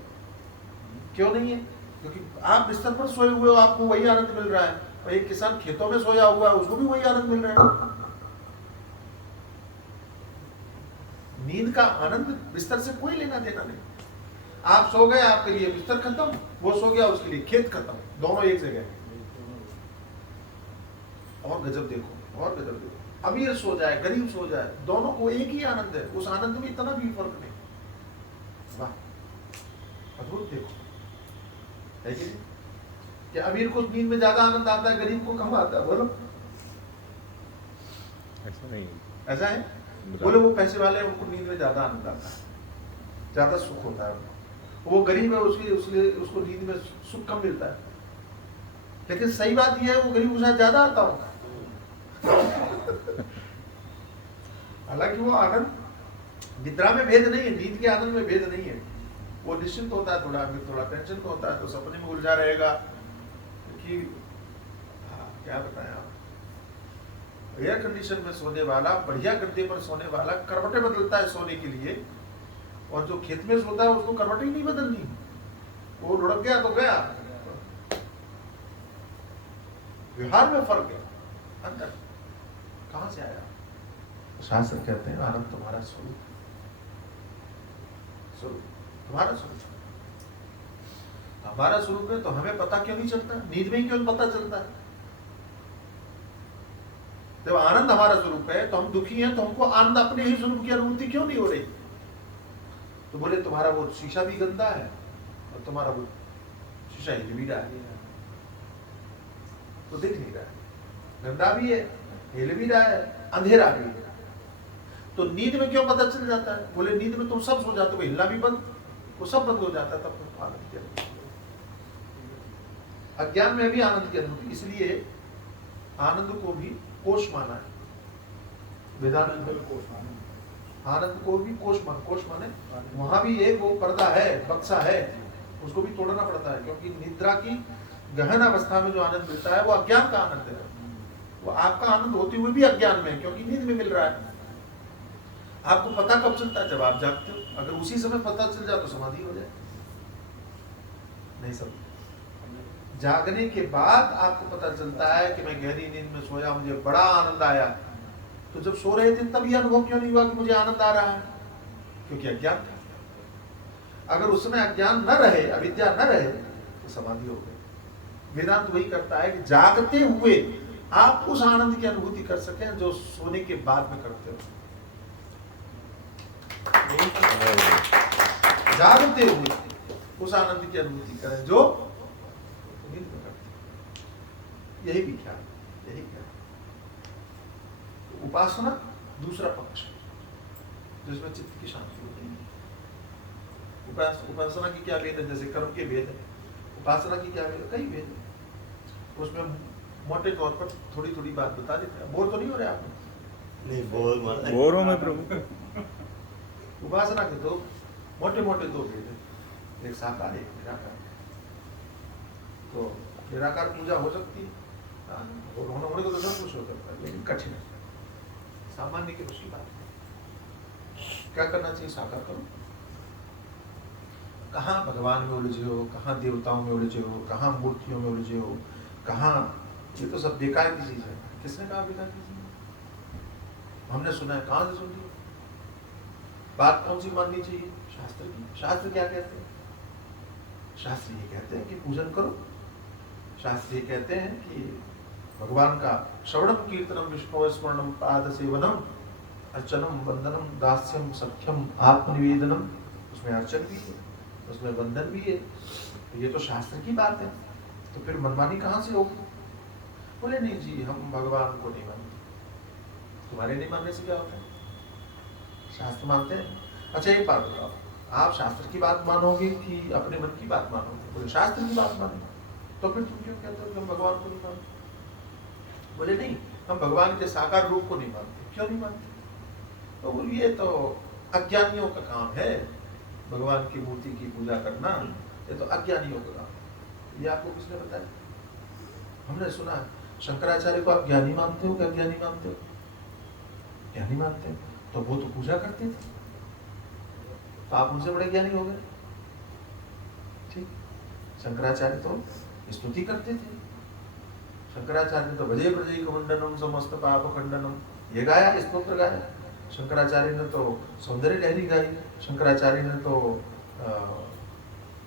क्यों नहीं है? क्योंकि आप बिस्तर पर सोए हुए हो, आपको वही आनंद मिल रहा है, और एक किसान खेतों में सोया हुआ है, उसको भी वही आनंद मिल रहा है। नींद का आनंद बिस्तर से कोई लेना देना नहीं। आप सो गए, आपके लिए बिस्तर खत्म, वो सो गया, उसके लिए खेत खत्म, दोनों एक जगह। और गजब देखो, और गजब देखो, अमीर सो जाए, गरीब सो जाए, दोनों को एक ही आनंद है, उस आनंद में इतना भी फर्क नहीं। वाह, अद्भुत देखो, है कि नहीं? कि अमीर को नींद में ज्यादा आनंद आता है, गरीब को कम आता है? बोलो, ऐसा नहीं है। ऐसा है? बोले वो पैसे वाले हैं, उनको नींद में ज्यादा आनंद आता है, ज्यादा सुख होता है। वो गरीब है, उसको नींद में सुख कम मिलता है। लेकिन सही बात यह है, वो गरीब उससे ज्यादा आता होगा। हालांकि वो आनंद निद्रा में भेद नहीं है, नींद के आनंद में भेद नहीं है। वो निश्चिंत होता है, थोड़ा टेंशन तो होता है, तो सपने में उलझा रहेगा कि क्या बताएं आप, एयर कंडीशन में सोने वाला, बढ़िया गद्दे पर सोने वाला करवटें बदलता है सोने के लिए, और जो खेत में सोता है उसको करवटें ही नहीं बदलनी, वो लुढ़क गया तो गया। व्यवहार में फर्क है, अंतर कहां से आया? शास्त्र कहते हैं आनंद तुम्हारा स्वरूप, तुम्हारा स्वरूप, हमारा स्वरूप है, तो हमें पता क्यों नहीं चलता? नींद में ही क्यों पता चलता है? जब आनंद हमारा स्वरूप है तो हम दुखी हैं, तो हमको आनंद अपने ही स्वरूप की अनुभूति क्यों नहीं हो रही? तो बोले तुम्हारा वो शीशा भी गंदा है और तुम्हारा वो शीशा हिल भी रहा है, तो दिख नहीं रहा है, गंदा भी है, हिल भी रहा है, अंधेरा भी है। तो नींद में क्यों पता चल जाता है? बोले नींद में तुम सब सो जाते हो, हिलना भी बंद, वो सब बंद हो जाता है, तब तुम आनंद की अनुभूति। अज्ञान में भी आनंद की अनुभूति, इसलिए आनंद को भी कोश माना है वेदांत में। आनंद को भी कोश माने वहां भी एक वो पर्दा है, बक्सा है, उसको भी तोड़ना पड़ता है, क्योंकि निद्रा की गहन अवस्था में जो आनंद मिलता है वो अज्ञान का आनंद है। वो आपका आनंद होते हुए भी अज्ञान में, क्योंकि नींद में मिल रहा है। आपको पता कब चलता है? जब आप जागते हो। अगर उसी समय पता चल जाए तो समाधि हो जाए। नहीं सब जागने के बाद आपको पता चलता है कि मैं गहरी नींद में सोया, मुझे बड़ा आनंद आया। तो जब सो रहे थे तब ये अनुभव क्यों नहीं हुआ कि मुझे आनंद आ रहा है? क्योंकि अज्ञान था। अगर उसमें अज्ञान न रहे, अविद्या न रहे, तो समाधि हो गई। वेदांत वही करता है कि जागते हुए आप उस आनंद की अनुभूति कर सकें जो सोने के बाद में करते हो। जागते हुए उस आनंद की अनुभूति करें जो नींद में करते हो। यही विख्यात, यही क्या उपासना दूसरा पक्ष जिसमें चित्त की शांति होती है। उपासना की क्या भेद है? जैसे कर्म के भेद है, उपासना की क्या भेद है? कई भेद है। उसमें मोटे तौर पर थोड़ी थोड़ी बात बता देते हैं। बोर तो नहीं हो रहे आप? नहीं बोर हो मैं प्रभु। उपासना के दो मोटे मोटे दो भेद है, एक साकार एक निराकार। तो निराकार पूजा हो सकती है, होने को तो सब कुछ हो सकता है, लेकिन कठिन है, सामान्य की मुश्किल बात है। क्या करना चाहिए? साकार करो। कहाँ भगवान में उलझे हो, कहाँ देवताओं में उलझे हो, कहाँ मूर्तियों में उलझे हो, कहाँ, ये तो सब बेकार की चीज है। किसने कहा बेकार की चीज? हमने सुना है, कहाँ से सुन ली? बात कौन सी माननी चाहिए? शास्त्र की। शास्त्र क्या कहते हैं? शास्त्र ये कहते हैं कि पूजन करो। शास्त्र ये कहते हैं कि भगवान का श्रवणम कीर्तनम विष्णु स्मरणम पाद सेवनम अर्चनम वंदनम दास्यम सख्यम आत्मनिवेदनम, उसमें अर्चन भी है, उसमें वंदन भी है। तो ये तो शास्त्र की बात है, तो फिर मनमानी कहाँ से होगी? बोले नहीं जी, हम भगवान को नहीं मानते। तुम्हारे नहीं मानने से क्या होता है? शास्त्र मानते हैं। अच्छा एक बात बताओ, आप शास्त्र की बात मानोगे कि अपने मन की बात मानोगे? बोले शास्त्र की बात मानोगे। तो फिर तुम क्यों कहते हो कि हम भगवान को नहीं मानते? बोले नहीं, हम भगवान के साकार रूप को नहीं मानते। क्यों नहीं मानते? तो बोले ये तो अज्ञानियों का काम है, भगवान की मूर्ति की पूजा करना, ये तो अज्ञानियों का काम है। ये आपको किसने बताया? हमने सुना है। शंकराचार्य को आप ज्ञानी मानते हो? क्या ज्ञानी मानते हो? ज्ञानी मानते हो, तो वो तो पूजा करते थे, तो आप उनसे बड़े ज्ञानी हो गए। ठीक, शंकराचार्य तो स्तुति करते थे। शंकराचार्य ने तो भजे प्रजय कमंडनम समस्त पाप खंडनम, ये गाया, स्तोत्र गाया। शंकराचार्य ने तो सौंदर्य लहरी गाई। शंकराचार्य ने तो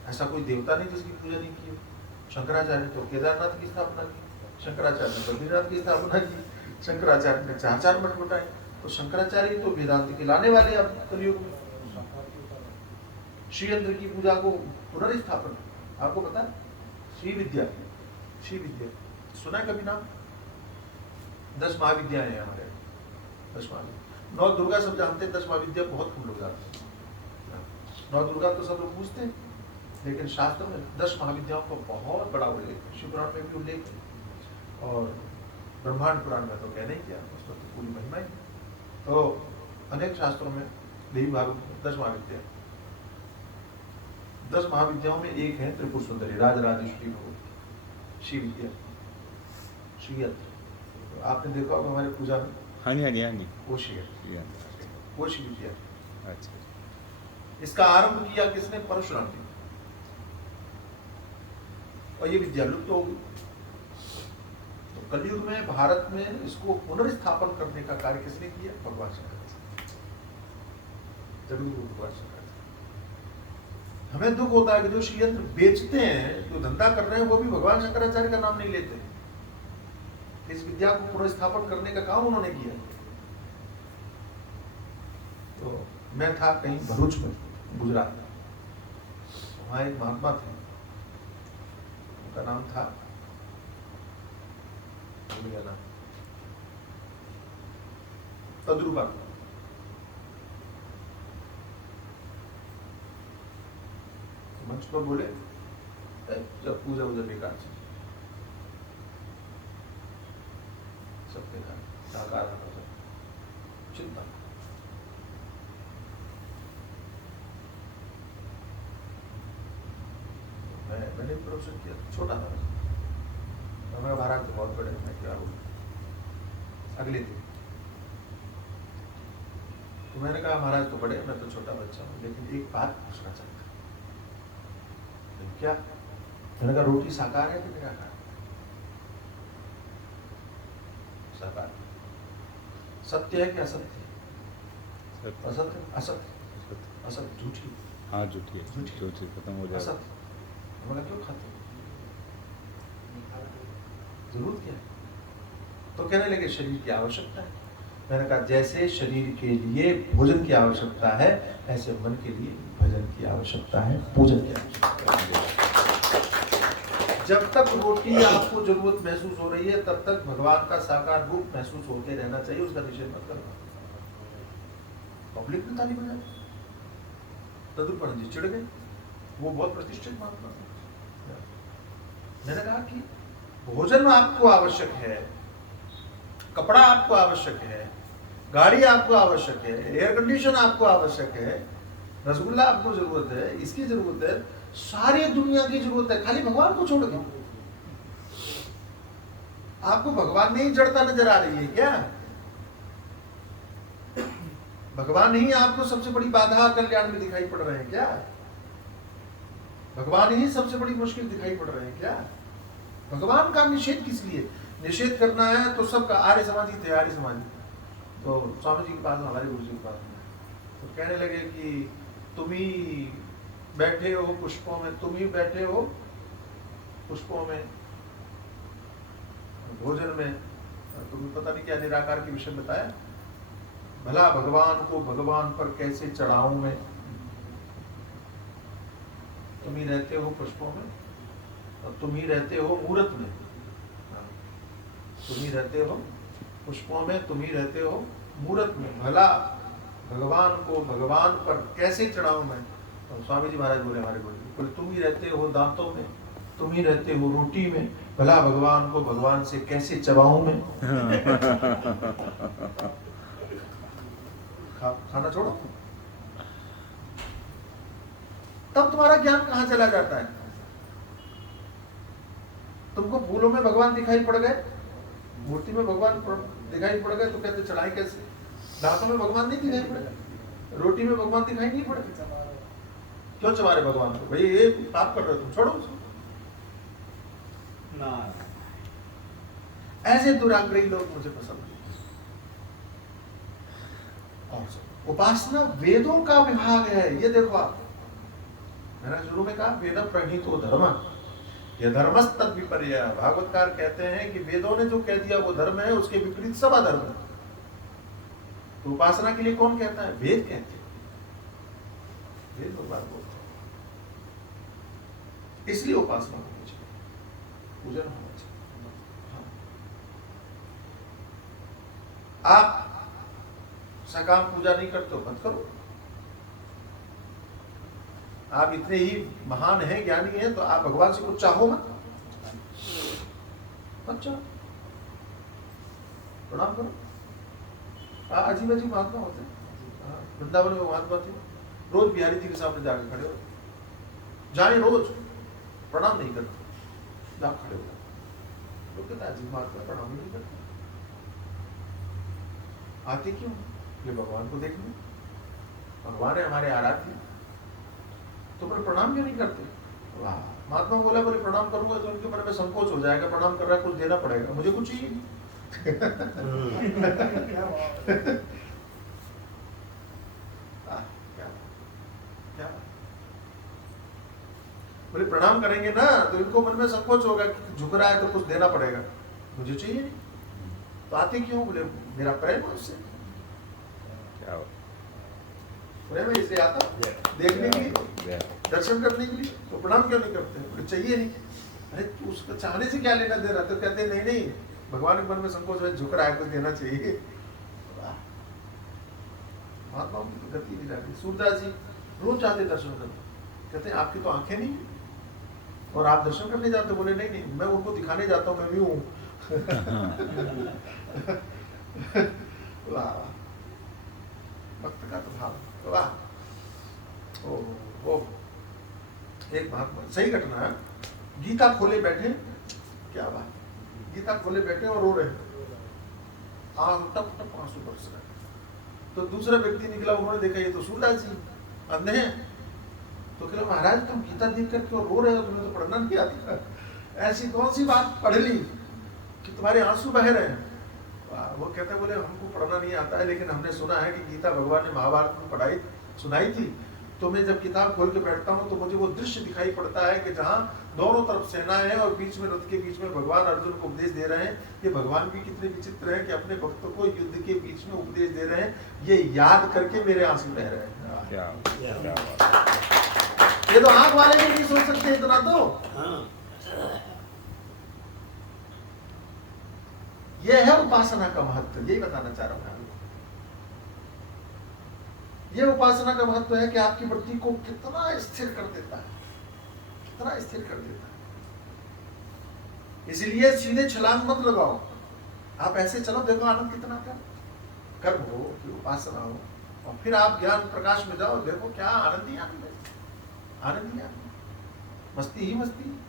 ऐसा कोई देवता नहीं जिसकी पूजा नहीं की। शंकराचार्य तो केदारनाथ की स्थापना की, शंकराचार्य ने बद्रीनाथ की स्थापना की, शंकराचार्य ने 4 मठ बनाए। तो शंकराचार्य तो वेदांत के लाने वाले अब कलयुग में। श्रीयंत्र की पूजा को पुनर्स्थापन, आपको पता है? श्री विद्या सुना है कभी नाम? 10 महाविद्याएं हैं हमारे, 10 महाविद्या। 9 दुर्गा सब जानते हैं, 10 महाविद्या बहुत कम लोग जानते हैं। 9 दुर्गा तो सब लोग पूछते हैं, लेकिन शास्त्र में 10 महाविद्याओं का बहुत बड़ा उल्लेख है। शिव पुराण में भी उल्लेख है, और ब्रह्मांड पुराण में तो कहना ही क्या, उसमें तो पूरी महिमा ही। तो अनेक शास्त्रों में देवी भागवत 10 महाविद्या, 10 महाविद्याओं में एक है त्रिपुर सुंदरी, राजराजेश्वरी भगवती, श्री विद्या, श्रीयंत्र। तो आपने देखा होगा हमारे पूजा में, हाँ जी हाँ जी हाँ जी, वो श्री वो श्री विद्या। अच्छा, इसका आरंभ किया किसने? परशुराम ने। और ये विद्या लुप्त हो गई। तो कलयुग में भारत में इसको पुनर्स्थापन करने का कार्य किसने किया? भगवान शंकर, जगतगुरु भगवान शंकर। हमें दुख होता है कि जो श्रीयंत्र बेचते हैं, जो धंधा कर रहे हैं, वो भी भगवान शंकराचार्य का नाम नहीं लेते। इस विद्या को पुनर्स्थापन करने का काम उन्होंने किया। तो मैं था कहीं भरूच में, गुजरात, वहाँ एक महात्मा थे, उनका नाम था, भूल गया नाम, तद्रुबा। मंच पर बोले, जब पूजा वूजा बेकार चीज, सब बेकार, साकार चिंता। मैंने प्रवचन किया, छोटा था, हमारा महाराज तो बहुत बड़े, मैं क्या बोलूं। अगले दिन तो मैंने कहा महाराज तो बड़े, मैं तो छोटा बच्चा हूँ, लेकिन एक बात पूछना चाहता हूँ। क्या? मैंने कहा रोटी साकार है कि निराकार? साकार। सत्य है कि असत्य? असत्य। असत्य, असत्य झूठी। हाँ झूठी है, झूठी खत्म हो जाए। असत्य। मैंने क्यों खाते? जरूरत क्या है? तो कहने लगे शरीर की आवश्यकता है। मैंने कहा जैसे शरीर के लिए भोजन की आवश्यकता है, ऐसे मन के लिए भजन की आवश्यकता है, पूजन की आवश्यकता है। जब तक रोटी आपको जरूरत महसूस हो रही है, तब तक भगवान का साकार रूप महसूस होते रहना चाहिए, उसका निषेध मत करना। पब्लिक ने ताली बजाई, तदुपण जी चिढ़ गए, वो बहुत प्रतिष्ठित महात्मा थे। मैंने कहा कि भोजन आपको आवश्यक है, कपड़ा आपको आवश्यक है, गाड़ी आपको आवश्यक है, एयर कंडीशन आपको आवश्यक है, रसगुल्ला आपको जरूरत है, इसकी जरूरत है, सारी दुनिया की जरूरत है, खाली भगवान को छोड़ के। आपको भगवान में ही जड़ता नजर आ रही है क्या? भगवान ही आपको सबसे बड़ी बाधा कल्याण में दिखाई पड़ रहे हैं क्या? भगवान ही सबसे बड़ी मुश्किल दिखाई पड़ रहे हैं क्या? भगवान का निषेध किस लिए? निषेध करना है तो सबका, आर्य समाजी थे, आर्य समाजी तो स्वामी जी के पास, हमारे गुरु जी के पास में, तो कहने लगे कि तुम ही बैठे हो पुष्पों में, तुम ही बैठे हो पुष्पों में, भोजन में, तुम्हें पता नहीं क्या निराकार के विषय बताया। भला भगवान को भगवान पर कैसे चढ़ाऊं मैं? तुम ही रहते हो पुष्पों में और तुम ही रहते हो मूर्त में, तुम ही रहते हो पुष्पों में, तुम ही रहते हो मूर्त में, भला भगवान को भगवान पर कैसे चढ़ाऊं मैं? और स्वामी जी महाराज बोले, हमारे बोले, तुम ही रहते हो दांतों में, तुम ही रहते हो रोटी में, भला भगवान को भगवान से कैसे चबाऊं मैं? खाना छोड़ो, तब तुम्हारा ज्ञान कहां चला जाता है? तुमको फूलों में भगवान दिखाई पड़ गए, मूर्ति में भगवान दिखाई पड़ गए, तो कहते चढ़ाई कैसे? दांतों में भगवान नहीं दिखाई पड़े, रोटी में भगवान दिखाई नहीं पड़े, क्यों चबा रहे भगवान को? भाई ये पाप कर रहे हो तुम, छोड़ो उसको। ऐसे दुराग्रही लोग मुझे पसंद नहीं। उपासना वेदों का विभाग है, ये देखो आप, मैंने शुरू में कहा वेद प्रणीतो धर्म, ये धर्मस्त तद विपर्य। भागवतकार कहते हैं कि वेदों ने जो कह दिया वो धर्म है, उसके विपरीत सब अधर्म है। तो उपासना के लिए कौन कहता है? वेद कहते हैं, वेद भगवान बोलते हैं। इसलिए उपासना होनी चाहिए, पूजन होना चाहिए। हाँ। आप सकाम पूजा नहीं करते हो, मत करो। आप इतने ही महान हैं, ज्ञानी हैं, तो आप भगवान से कुछ चाहो मत, मत चाहो, प्रणाम करो। अजीब अजीब महात्मा होते हैं। वृंदावन में महात्मा थे, रोज बिहारी जी के सामने जाकर खड़े हो जाए, रोज प्रणाम नहीं करते, जा खड़े हो। लोग कहते अजीब महात्मा, प्रणाम नहीं करते, आते क्यों? ये भगवान को देखने, भगवान है हमारे आराध्य, तो पर प्रणाम क्यों नहीं करते? वाह, महात्मा बोला बोले प्रणाम करूंगा तो उनके मन में संकोच हो जाएगा, प्रणाम कर रहा है कुछ देना पड़ेगा, मुझे कुछ चाहिए नहीं। क्या प्रणाम करेंगे ना तो इनको मन में संकोच होगा कि झुक रहा है तो कुछ देना पड़ेगा, मुझे चाहिए नहीं। तो आते क्यों? बोले मेरा प्रेम है उससे, क्या हो प्रेम है इसलिए आता हूं। देखने के लिए, गया दर्शन करने के लिए। तो प्रणाम क्यों नहीं करते? बोले चाहिए नहीं। अरे तू उसका चाहने से क्या लेना दे रहा? तो कहते नहीं नहीं, भगवान के मन में संकोच है, झुक रहा है, कुछ देना चाहिए। महात्माओं की तो गति नहीं जाती। सूरदास जी रोज जाते दर्शन करने, कहते हैं आपकी तो आंखें नहीं और आप दर्शन करने जाते? बोले नहीं नहीं, मैं उनको दिखाने जाता हूँ मैं भी हूँ। वाह, भक्त का तो भाव, वाह। ओ एक महात्मा, सही घटना है। गीता खोले बैठे, क्या बात, गीता खोले बैठे और रो रहे हैं, टप टप आंसू बरस रहे। तो दूसरा व्यक्ति निकला, उन्होंने देखा ये तो सूरदास जी अंधे हैं। तो कहला महाराज तुम गीता देख करके और रो रहे हो, तुमने तो पढ़ना नहीं आता। ऐसी कौन सी बात पढ़ ली कि तुम्हारे आंसू बह रहे हैं? वो कहते बोले हमको पढ़ना नहीं आता है, लेकिन हमने सुना है कि गीता भगवान ने महाभारत में पढ़ाई सुनाई थी। तो मैं जब किताब खोल के बैठता हूँ तो मुझे वो दृश्य दिखाई पड़ता है कि जहाँ दोनों तरफ सेनाएं हैं और बीच में रथ के बीच में भगवान अर्जुन को उपदेश दे रहे हैं। ये भगवान भी कितने विचित्र है कि अपने भक्तों को युद्ध के बीच में उपदेश दे रहे हैं। ये याद करके मेरे आंसू बह रहे हैं। क्या बात ये तो आंख वाले भी नहीं सोच सकते इतना। तो ये है उपासना का महत्व, यही बताना चाह रहा हूं। ये उपासना का महत्व है कि आपकी वृत्ति को कितना स्थिर कर देता है, कितना स्थिर कर देता है। इसलिए सीधे छलांग मत लगाओ, आप ऐसे चलो, देखो आनंद कितना आता है। कर्म हो कि उपासना हो, और फिर आप ज्ञान प्रकाश में जाओ, देखो क्या आनंद ही आनंद है, आनंद ही आनंद, मस्ती ही मस्ती।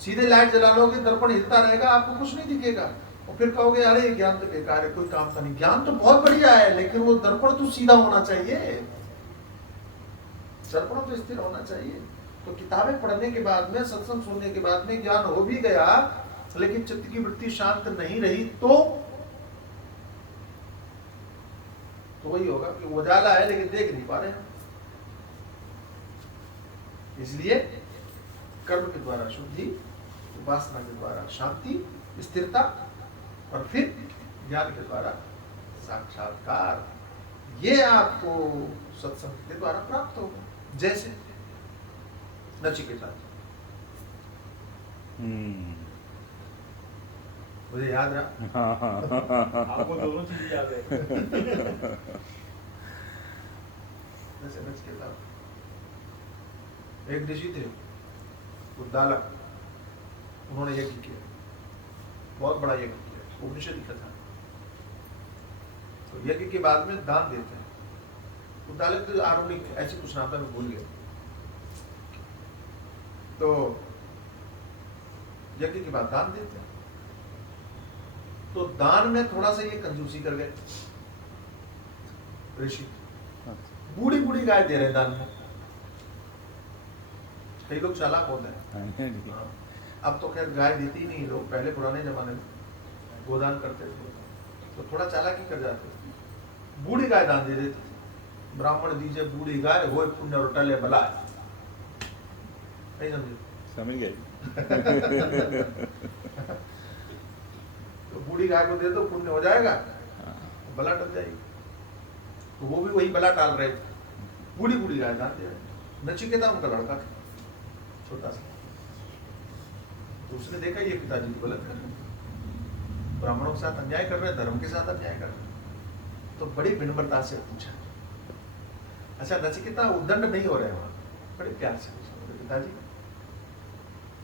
सीधे लाइट जला लोगे, दर्पण हिलता रहेगा, आपको कुछ नहीं दिखेगा, और फिर कहोगे अरे ये ज्ञान तो बेकार है, कोई काम का नहीं। ज्ञान तो बहुत बढ़िया है, लेकिन वो दर्पण तो सीधा होना चाहिए, दर्पण तो स्थिर होना चाहिए। तो किताबें पढ़ने के बाद में, सत्संग सुनने के बाद में ज्ञान हो भी गया, लेकिन चित्त की वृत्ति शांत नहीं रही, तो वही होगा कि उजाला है लेकिन देख नहीं पा रहे हैं। इसलिए कर्म के द्वारा शुद्धि, उपासना के द्वारा शांति, स्थिरता, और फिर ज्ञान के द्वारा साक्षात्कार, ये आपको सत्संग के द्वारा प्राप्त होगा। जैसे नचिकेता, मुझे याद रहा, आपको दोनों चीज याद है। जैसे नचिकेता, एक ऋषि थे उद्दालक, उन्होंने यज्ञ किया, बहुत बड़ा यज्ञ किया, उपनिषद लिखा था। तो यज्ञ के बाद में दान देते हैं। उद्दालक तो आरंभिक ऐसे कुछ नाम था, मैं भूल गया। तो यज्ञ के बाद दान देते हैं, तो दान में थोड़ा सा ये कंजूसी कर गए ऋषि। बूढ़ी बूढ़ी गाय दे रहे दान में। कई लोग चालाक होते हैं, अब तो खैर गाय देती ही नहीं लोग, पहले पुराने जमाने में गोदान करते थे, तो थोड़ा चालाकी कर जाते थे। बूढ़ी गाय दान दे देते थे, ब्राह्मण दीजिए बूढ़ी गाय, हो पुण्य रोटले भला। नहीं समझे? समझ गए। तो बूढ़ी गाय को दे दो, पुण्य हो जाएगा, भला टल जाएगी। तो वो भी वही भला टाल रहे थे, बूढ़ी बूढ़ी गाय दान दे रहे। नचिकेता उनका लड़का था, छोटा सा। तो उसने देखा ये पिताजी को गलत कर रहे, ब्राह्मणों के साथ अन्याय कर रहे, धर्म के साथ अन्याय कर रहे। तो बड़ी विनम्रता से पूछा, अच्छा नचिकेता उद्दंड नहीं हो रहे वहां? बड़े प्यार से पूछा, पिताजी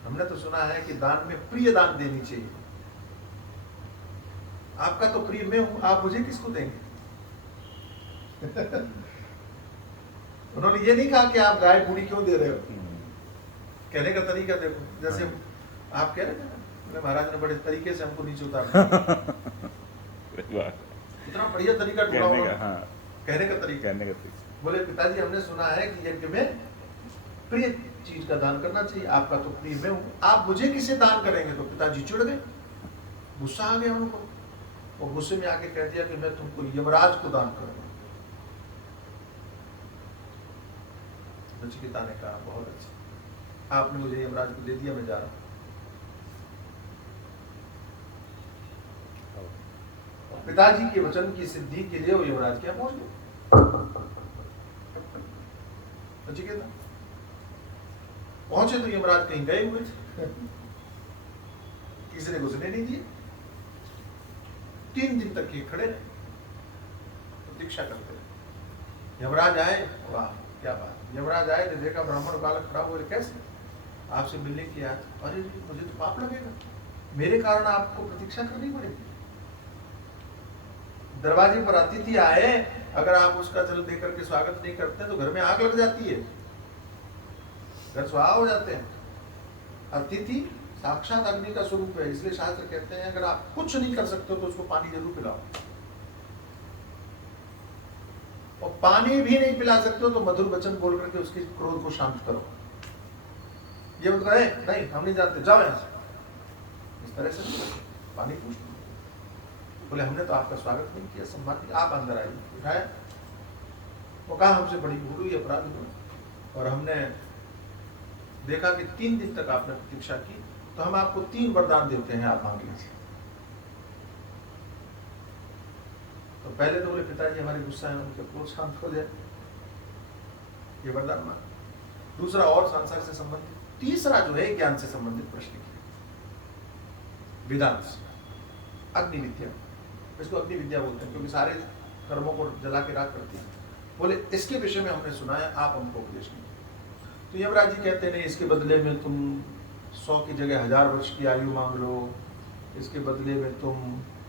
हमने तो सुना है कि दान में प्रिय दान देनी चाहिए, आपका तो प्रिय मैं हूं, आप मुझे किसको देंगे? उन्होंने ये नहीं कहा कि आप गाय बूढ़ी क्यों दे रहे हो, कहने का तरीका देखो। जैसे आप कह रहे थे ना, महाराज ने बड़े तरीके से हमको नीचे उतारा। इतना बढ़िया तरीका ढूंढा उन्होंने, कहने का तरीका। बोले पिताजी हमने सुना है कि यज्ञ में प्रिय चीज का दान करना चाहिए, आपका तो प्रिय मैं हूं, आप मुझे किसे दान करेंगे? तो पिताजी चिढ़ गए, गुस्सा आ गया उनको, और गुस्से में आके कह दिया कि मैं तुमको यमराज को दान करूंगा। नचिकेता ने कहा बहुत अच्छा, आपने मुझे यमराज को दे दिया, मैं जा रहा हूं। पिताजी के वचन की सिद्धि के लिए वो यमराज के यहाँ पहुंच गए। नचिकेता पहुंचे तो यमराज कहीं गए हुए थे, किसी ने घुसने नहीं दिए। 3 दिन तक ये खड़े रहे, प्रतीक्षा करते रहे। यमराज आए, वाह क्या बात, यमराज आए तो देखा ब्राह्मण बालक खड़ा हुआ, कैसे आपसे मिलने की याद, अरे मुझे तो पाप लगेगा, मेरे कारण आपको प्रतीक्षा करनी पड़ेगी। दरवाजे पर अतिथि आए, अगर आप उसका जल देकर के स्वागत नहीं करते तो घर में आग लग जाती है, घर स्वाहा हो जाते हैं। अतिथि साक्षात अग्नि का स्वरूप है, इसलिए शास्त्र कहते हैं अगर आप कुछ नहीं कर सकते हो तो उसको पानी जरूर पिलाओ, और पानी भी नहीं पिला सकते हो तो मधुर वचन बोल करके उसके क्रोध को शांत करो। ये मत कहे नहीं हम नहीं जानते, जाओ यहां से, इस तरह से नहीं, पानी पूछ लो। बोले हमने तो आपका स्वागत नहीं किया, सम्मान किया, आप अंदर आइए। उठाया, वो कहा हमसे बड़ी भूल हुई, अपराध हुआ, और हमने देखा कि 3 दिन तक आपने प्रतीक्षा की, तो हम आपको 3 वरदान देते हैं, आप मांग लीजिए। तो पहले तो बोले पिताजी हमारे गुस्सा है, उनके क्रोध शांत हो जाए, ये वरदान मांग। दूसरा और संसार से संबंधित, तीसरा जो है ज्ञान से संबंधित प्रश्न किया, वेदांत, अग्नि विद्या, इसको अग्नि विद्या बोलते हैं क्योंकि सारे कर्मों को जला के राख करती है। बोले इसके विषय में हमने सुना है, आप हमको उपदेश कीजिए। तो यमराज जी कहते नहीं, इसके बदले में तुम 100 की जगह 1000 वर्ष की आयु मांग लो, इसके बदले में तुम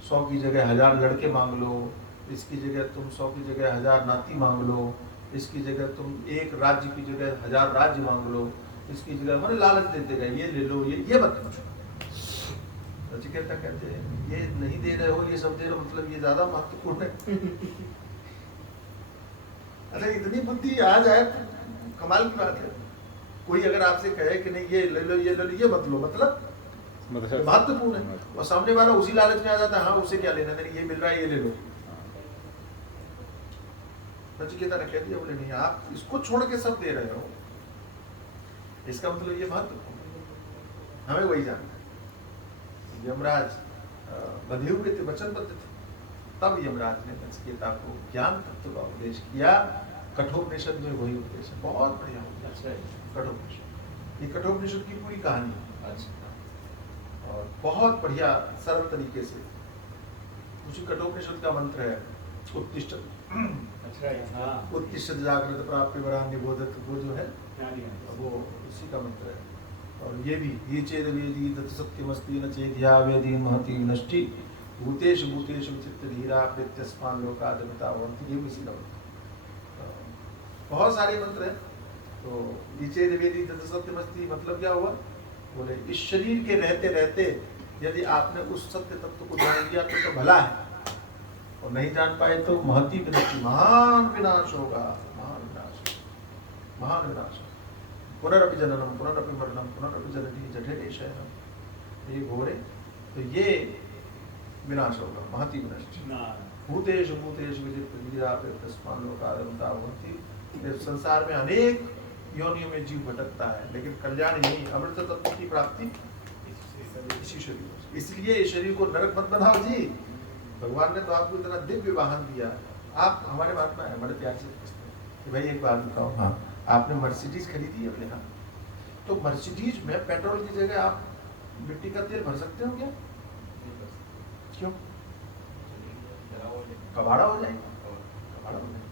100 की जगह 1000 लड़के मांग लो, इसकी जगह तुम 100 की जगह 1000 नाती मांग लो, इसकी जगह तुम 1 राज्य की जगह 1000 राज्य मांग लो, इसकी जगह हमारे लालच देते गए, ये ले लो, ये मत पूछो। नचिकेता कहते हैं ये नहीं दे रहे हो, ये सब दे रहे हो, मतलब ये ज्यादा महत्वपूर्ण है। अच्छा इतनी बुद्धि आ जाए तो कमाल की बात है। कोई अगर आपसे कहे कि नहीं ये ले लो, ये ले लो, ये मत लो, मतलब महत्वपूर्ण है, और सामने वाला उसी लालच में आ जाता है, हाँ उसे क्या लेना, नहीं ये मिल रहा है ये ले लो। नचिकेता ने कह दिया, बोले नहीं आप इसको छोड़ के सब दे रहे हो, इसका मतलब ये महत्वपूर्ण, हमें वही जानना। यमराज बंधे हुए थे, वचनबद्ध थे, तब यमराज ने नचिकेता को ज्ञान तत्व का उपदेश किया। कठोपनिषद में वही उपदेश है, बहुत बढ़िया उपदेश है कठोपनिषद। ये कठोपनिषद की पूरी कहानी है, और बहुत बढ़िया सरल तरीके से। उसी कठोपनिषद का मंत्र है उत्तिष्ठ, उत्तिष्ठ जागृत प्राप्य वरान्य बोधत, वो जो है वो उसी का मंत्र है। और ये भी ये चेद वेदी तत् सत्यमस्ति न चेद्या वेदी महति नष्टि भूतेषु भूतेषु चित्त धीरा प्रत्यस्मान लोकादमिता वंति, ये इसी का मंत्र। बहुत सारे मंत्र हैं। तो ये चेद वेदी तत् सत्यमस्ति मतलब क्या हुआ, बोले इस शरीर के रहते रहते यदि आपने उस सत्य तत्व को जान लिया तो भला है, और नहीं जान पाए तो महती विनाश, महान विनाश होगा, महान विनाश, महान विनाश। पुनरपि जननम पुनरपि मरणम पुनरपि जननी जठरे शयनम, ये घोरे, तो ये विनाश होगा, महती विनाश। भूतेषु भूतेषु विजित्वा प्रत्यस्मान लोकादमिता भवन्ति। संसार में अनेक योनियों में जीव भटकता है, लेकिन कल्याण यही अमृत तत्व की प्राप्ति इसी शरीर। इसलिए इस शरीर को नरक मत बनाओ जी, भगवान ने तो आपको इतना दिव्य वाहन दिया। आप हमारे महात्मा है, बड़े प्यार से पूछते हैं कि भाई एक बात बताओ, हाँ आपने मर्सिडीज खरीदी है अपने, हाँ तो मर्सिडीज में पेट्रोल की जगह आप मिट्टी का तेल भर सकते हो क्या? क्यों? कबाड़ा हो जाएगा, कबाड़ा हो जाएगा।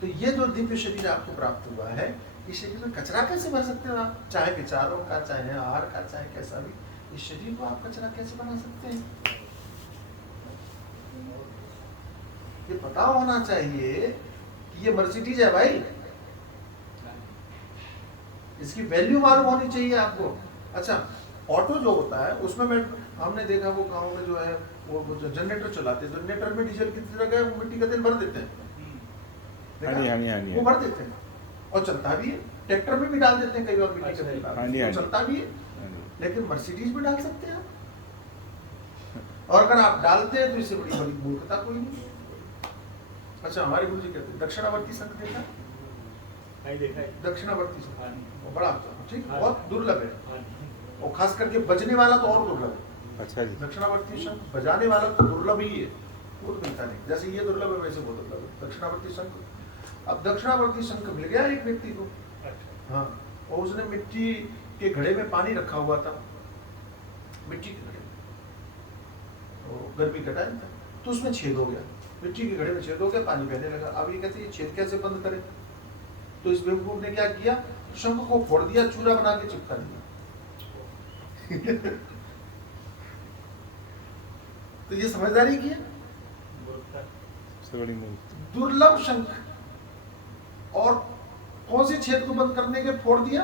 तो ये जो दिव्य शरीर आपको प्राप्त हुआ है, इस शरीर में कचरा कैसे भर सकते हो आप? चाहे विचारों का, चाहे आहार का, चाहे कैसा भी, इस शरीर को आप कचरा कैसे बना सकते हैं? ये पता होना चाहिए कि ये मर्सिडीज है भाई, इसकी वैल्यू मालूम होनी चाहिए आपको। अच्छा ऑटो जो होता है उसमें मैं हमने देखा वो गांव में जो है वो जो जनरेटर चलाते हैं, जनरेटर में डीजल कितनी जगह है, वो मिट्टी का तेल भर देते हैं, वो भर देते हैं और चलता भी है। ट्रैक्टर में भी डाल देते हैं कई बार मिट्टी का तेल, चलता भी है। लेकिन मर्सिडीज में डाल सकते हैं आप, और अगर आप डालते हैं तो इससे बड़ी बड़ी मूर्खता कोई नहीं। अच्छा हमारे गुरु जी कहते हैं दक्षिणावर्ती संघ देखा, दक्षिणावर्ती संघ वो बड़ा ठीक बहुत दुर्लभ है, और खास करके बजने वाला तो और दुर्लभ है। अच्छा जी, दक्षिणावर्ती शंख बजाने वाला तो दुर्लभ ही है, वो तो मिलता नहीं। जैसे ये दुर्लभ है वैसे वो दुर्लभ है। दक्षिणावर्ती शंख, अब दक्षिणावर्ती शंख मिल गया एक व्यक्ति को, हाँ, और उसने मिट्टी के घड़े में पानी रखा हुआ था, मिट्टी के घड़े में, तो गर्मी का टाइम था, तो उसमें छेद हो गया, मिट्टी के घड़े में छेद हो गया, पानी बहने लगा। अब ये कहते हैं छेद कैसे बंद करें, तो इस बेवकूफ ने क्या किया, शंख को फोड़ दिया, चूरा बना के चिपका दिया। तो ये समझदारी की है। सबसे बड़ी मूर्ति। दुर्लभ शंख, और कौन से छेद को बंद करने के फोड़ दिया,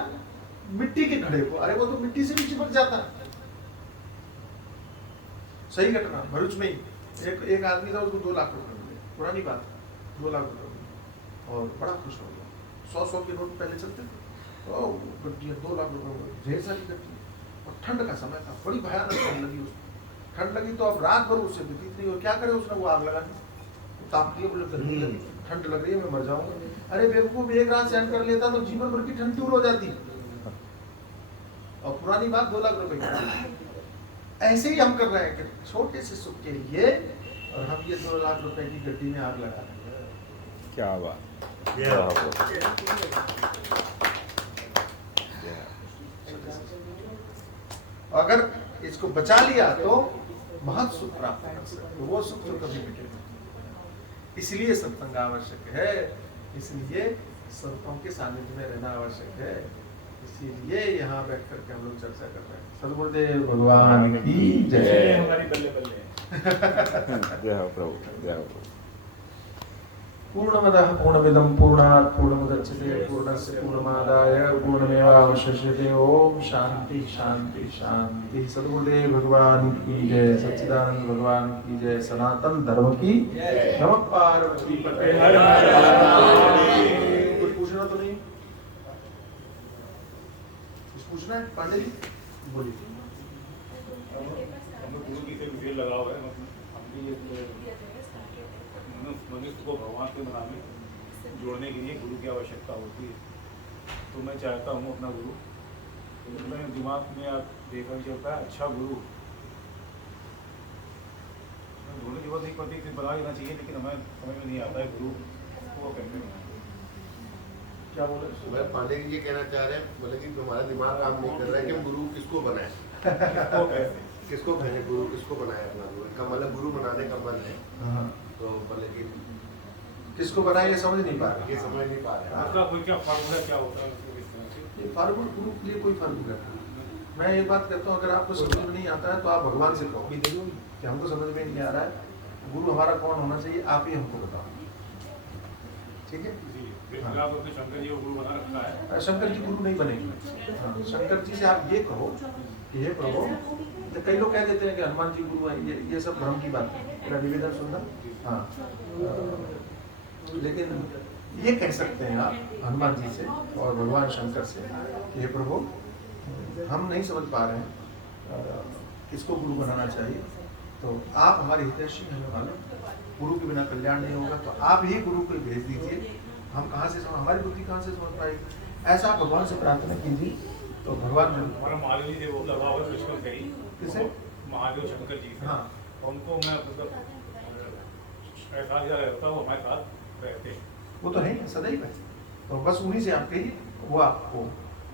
मिट्टी के घड़े को। अरे वो तो मिट्टी से भी चिपक जाता है। सही घटना, भरूच में ही एक आदमी था, उसको 2 लाख रुपए मिले, पुरानी बात है, 2 लाख रुपए मिले और बड़ा खुश हो गया। 100 के नोट पहले चलते थे, तो गड्डियाँ 2 लाख रुपए में ढेर सारी गड्डियाँ, और ठंड का समय था, बड़ी भयानक ठंड लगी उसको। ठंड लगी तो अब रात भर उससे व्यतीत नहीं हो, क्या करे उसने, वो आग लगा दी, ताप दिया, बोले गर्मी लगी, ठंड लग रही है, मैं मर जाऊंगा। अरे बेवकूफ, एक रात सहन कर लेता तो जीवन भर की ठंड दूर हो जाती। और पुरानी बात 2 लाख रुपए की। ऐसे ही हम कर रहे हैं कि छोटे से सुख के लिए, और हम ये 2 लाख रुपए की गड्डी में आग लगा रहे हैं। क्या बात। अगर इसको बचा लिया तो महत सुख प्राप्त कर सकते, तो वो सुख तो कभी मिटेगा। इसलिए सत्संग आवश्यक है, इसलिए संतों के सानिध्य में रहना आवश्यक है, इसीलिए यहाँ बैठ करके हम लोग चर्चा कर रहे हैं। सद्गुरुदेव भगवान की जय। हमारी बल्ले बल्ले जय हो प्रभु, जय हो प्रभु। पूर्णमदः पूर्णमिदं पूर्णात् पूर्णमुदच्यते पूर्णस्य पूर्णमादाय पूर्णमेवावशिष्यते। ओम शांति शांति शांति। सद्गुरुदेव भगवान की जय, सच्चिदानंद भगवान की जय, सनातन धर्म की नमः पार्वती पते। कुछ पूछना तो नहीं, कुछ पूछना है पांडे जी, बोलिए। गुरु की से विषय लगा हुआ है, हम भी ये मनुष्य को भगवान के नाम में जोड़ने के लिए गुरु की आवश्यकता होती है। तो मैं चाहता हूँ अपना गुरु, तो मेरे दिमाग में आप देखा चलता है, अच्छा गुरु ढूंढने की जरूरत नहीं पड़ती, फिर बना लेना चाहिए, लेकिन हमें समझ में नहीं आता है गुरु को कैसे। क्या बोल रहे मैं पांडे जी ये कहना चाह रहे हैं, बोले कि हमारा दिमाग काम नहीं कर रहा है कि हम गुरु किसको बनाए, किसको कहें गुरु, किसको बनाए अपना गुरु। इनका मतलब गुरु बनाने का मन है, हाँ, तो मतलब कि किसको बनाए ये समझ नहीं पा रहे। ये समझ नहीं पा रहे। उसका कोई क्या फार्मूला क्या होता है, ये फार्मूला गुरु के लिए कोई फर्क नहीं करता। मैं ये बात कहता हूँ, अगर आपको समझ में नहीं आता है तो आप भगवान से कहो कि हमको समझ में नहीं आ रहा है, गुरु हमारा कौन होना चाहिए, आप ही हमको बताओ, ठीक है। आप अपने शंकर जी को गुरु बना रखा है। शंकर जी गुरु नहीं बनेंगे। हाँ, शंकर जी से आप ये कहो कि हे प्रभु, तो कई लोग कह देते हैं कि हनुमान जी गुरु है, ये सब भ्रम की बात है, मेरा निवेदन सुनना। हाँ, लेकिन ये कह सकते हैं आप हनुमान जी से और भगवान शंकर से कि हे प्रभु, हम नहीं समझ पा रहे हैं किसको गुरु बनाना चाहिए, तो आप हमारे हितैषी हैं, मालूम गुरु के बिना कल्याण नहीं होगा, तो आप ही गुरु को भेज दीजिए। हम कहाँ से समझ, हमारी बुद्धि कहाँ से समझ पाएगी, ऐसा आप भगवान से प्रार्थना कीजिए, तो भगवान हमारा महादेव जी से वो लगा हुआ है बचपन से ही। किसे? महादेव शंकर जी से। हाँ, उनको मैं मतलब एहसास रहता हूँ, हमारे साथ रहते हैं, वो तो है ही सदैव है, तो बस उन्हीं से आप कहिए, वो आपको,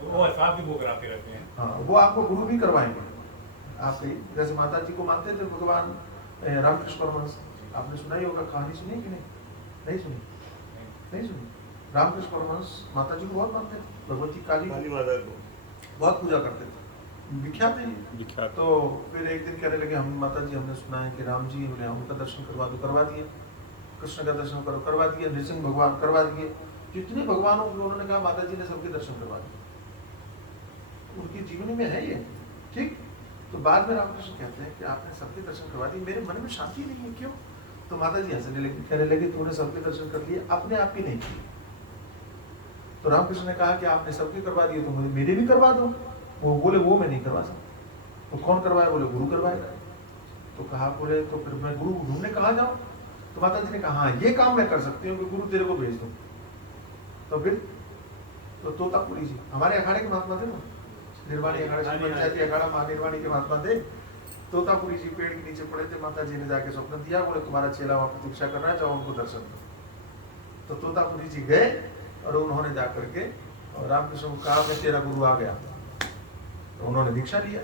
वो एहसास भी वो कराते रहते हैं। हाँ, वो आपको गुरु भी करवाएंगे। आप कहिए, जैसे माता जी को मानते थे भगवान रामकृष्ण परमहंस, आपने सुना ही होगा, कहानी सुनी कि नहीं? नहीं सुनी, नहीं सुनी। रामकृष्ण परमहंस माता जी को बहुत मानते थे, भगवती काली माता को बहुत पूजा करते थे, विख्यात है ये। विख्यात। तो फिर एक दिन कहने लगे, हम माता जी हमने सुना है कि राम जी बोले उनका दर्शन करवा दो, करवा दिए। कृष्ण का दर्शन करो, करवा दिए। नृसिंह भगवान करवा दिए। जितने भगवानों को उन्होंने कहा, माता जी ने सबके दर्शन करवा दिए, उनकी जीवनी में है ये, ठीक। तो बाद में रामकृष्ण कहते हैं कि आपने सबके दर्शन करवा दिए, मेरे मन में शांति नहीं है, क्यों? तो माता जी हंसने लगी, कहने लगे तूने सबके दर्शन कर लिए, अपने आप की नहीं किए। तो रामकृष्ण ने कहा कि आपने सबके करवा दिए, तो मुझे मेरे भी करवा दो। वो बोले वो मैं नहीं करवा सकता। तो कौन करवाए? बोले गुरु करवाएगा। तो कहा, बोले तो फिर मैं गुरु ढूंढने कहाँ जाऊँ? तो माता जी ने कहा, हाँ ये काम मैं कर सकती हूँ कि गुरु तेरे को भेज दूँ। तो फिर तो तोतापुरी जी हमारे अखाड़े के महात्मा थे ना, निर्वाणी अखाड़ा, पंचायती अखाड़ा, महानिर्वाणी के महात्मा थे। तोतापुरी जी पेड़ के नीचे पड़े थे, माता जी ने जाके स्वप्न दिया, बोले तुम्हारा चेला वहां प्रतीक्षा कर रहा है, जाओ उनको दर्शन करो। तो तोतापुरी जी गए और उन्होंने जाकर के और रामकृष्ण को कहा मैं तेरा गुरु आ गया। तो उन्होंने दीक्षा लिया,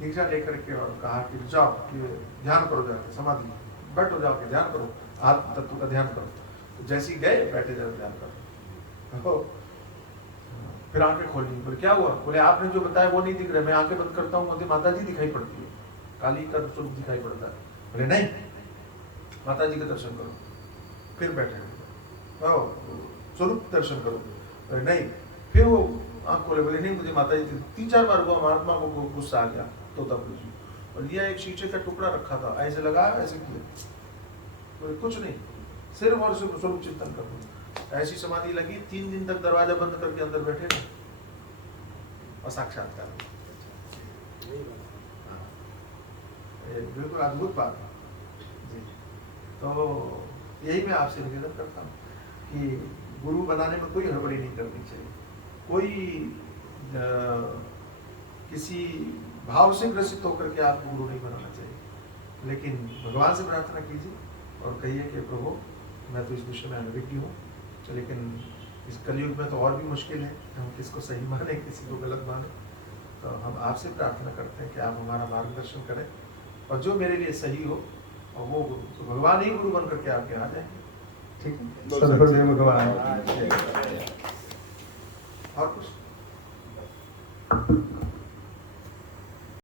दीक्षा लेकर के और कहा कि जाओ ये ध्यान करो, जाके समाधि बैठो, जाओ के ध्यान करो, आत्म तत्व का ध्यान करो। तो जैसे ही गए बैठे जाओ ध्यान करो। फिर आंखें खोली, बोले क्या हुआ? बोले आपने जो बताया वो नहीं दिख रहा, मैं आंखें बंद करता हूँ मुझे माता जी दिखाई पड़ती है, काली का स्वरूप दिखाई पड़ता है। बोले नहीं, माता जी का दर्शन करो। फिर बैठे स्वरूप दर्शन करो। बोले नहीं, फिर वो आंख खोले, बोले नहीं मुझे माता जी। 3-4 बार हुआ, महात्मा को गुस्सा आ गया तोतापुरी जी, और लिया एक शीशे का टुकड़ा रखा था, ऐसे लगाया ऐसे किया, बोले कुछ नहीं, सिर्फ और सिर्फ स्वरूप चिंतन करो। ऐसी समाधि लगी, 3 दिन तक दरवाजा बंद करके अंदर बैठे रहे और साक्षात्कार। बिल्कुल अद्भुत बात है जी। तो यही मैं आपसे निवेदन करता हूँ कि गुरु बनाने में कोई हड़बड़ी नहीं करनी चाहिए, कोई किसी भाव से ग्रसित होकर के आपको गुरु नहीं बनाना चाहिए, लेकिन भगवान से प्रार्थना कीजिए और कहिए कि प्रभु मैं तो इस विषय में अनभिज्ञ हूँ, लेकिन इस कलयुग में तो और भी मुश्किल है, हम किसको सही माने किसी को गलत माने। तो हम आपसे प्रार्थना करते हैं कि आप हमारा मार्गदर्शन करें और जो मेरे लिए सही हो और वो गुरु, तो भगवान ही गुरु बन करके आपके आ जाएंगे। ठीक है, सद्गुरुदेव भगवान। और कुछ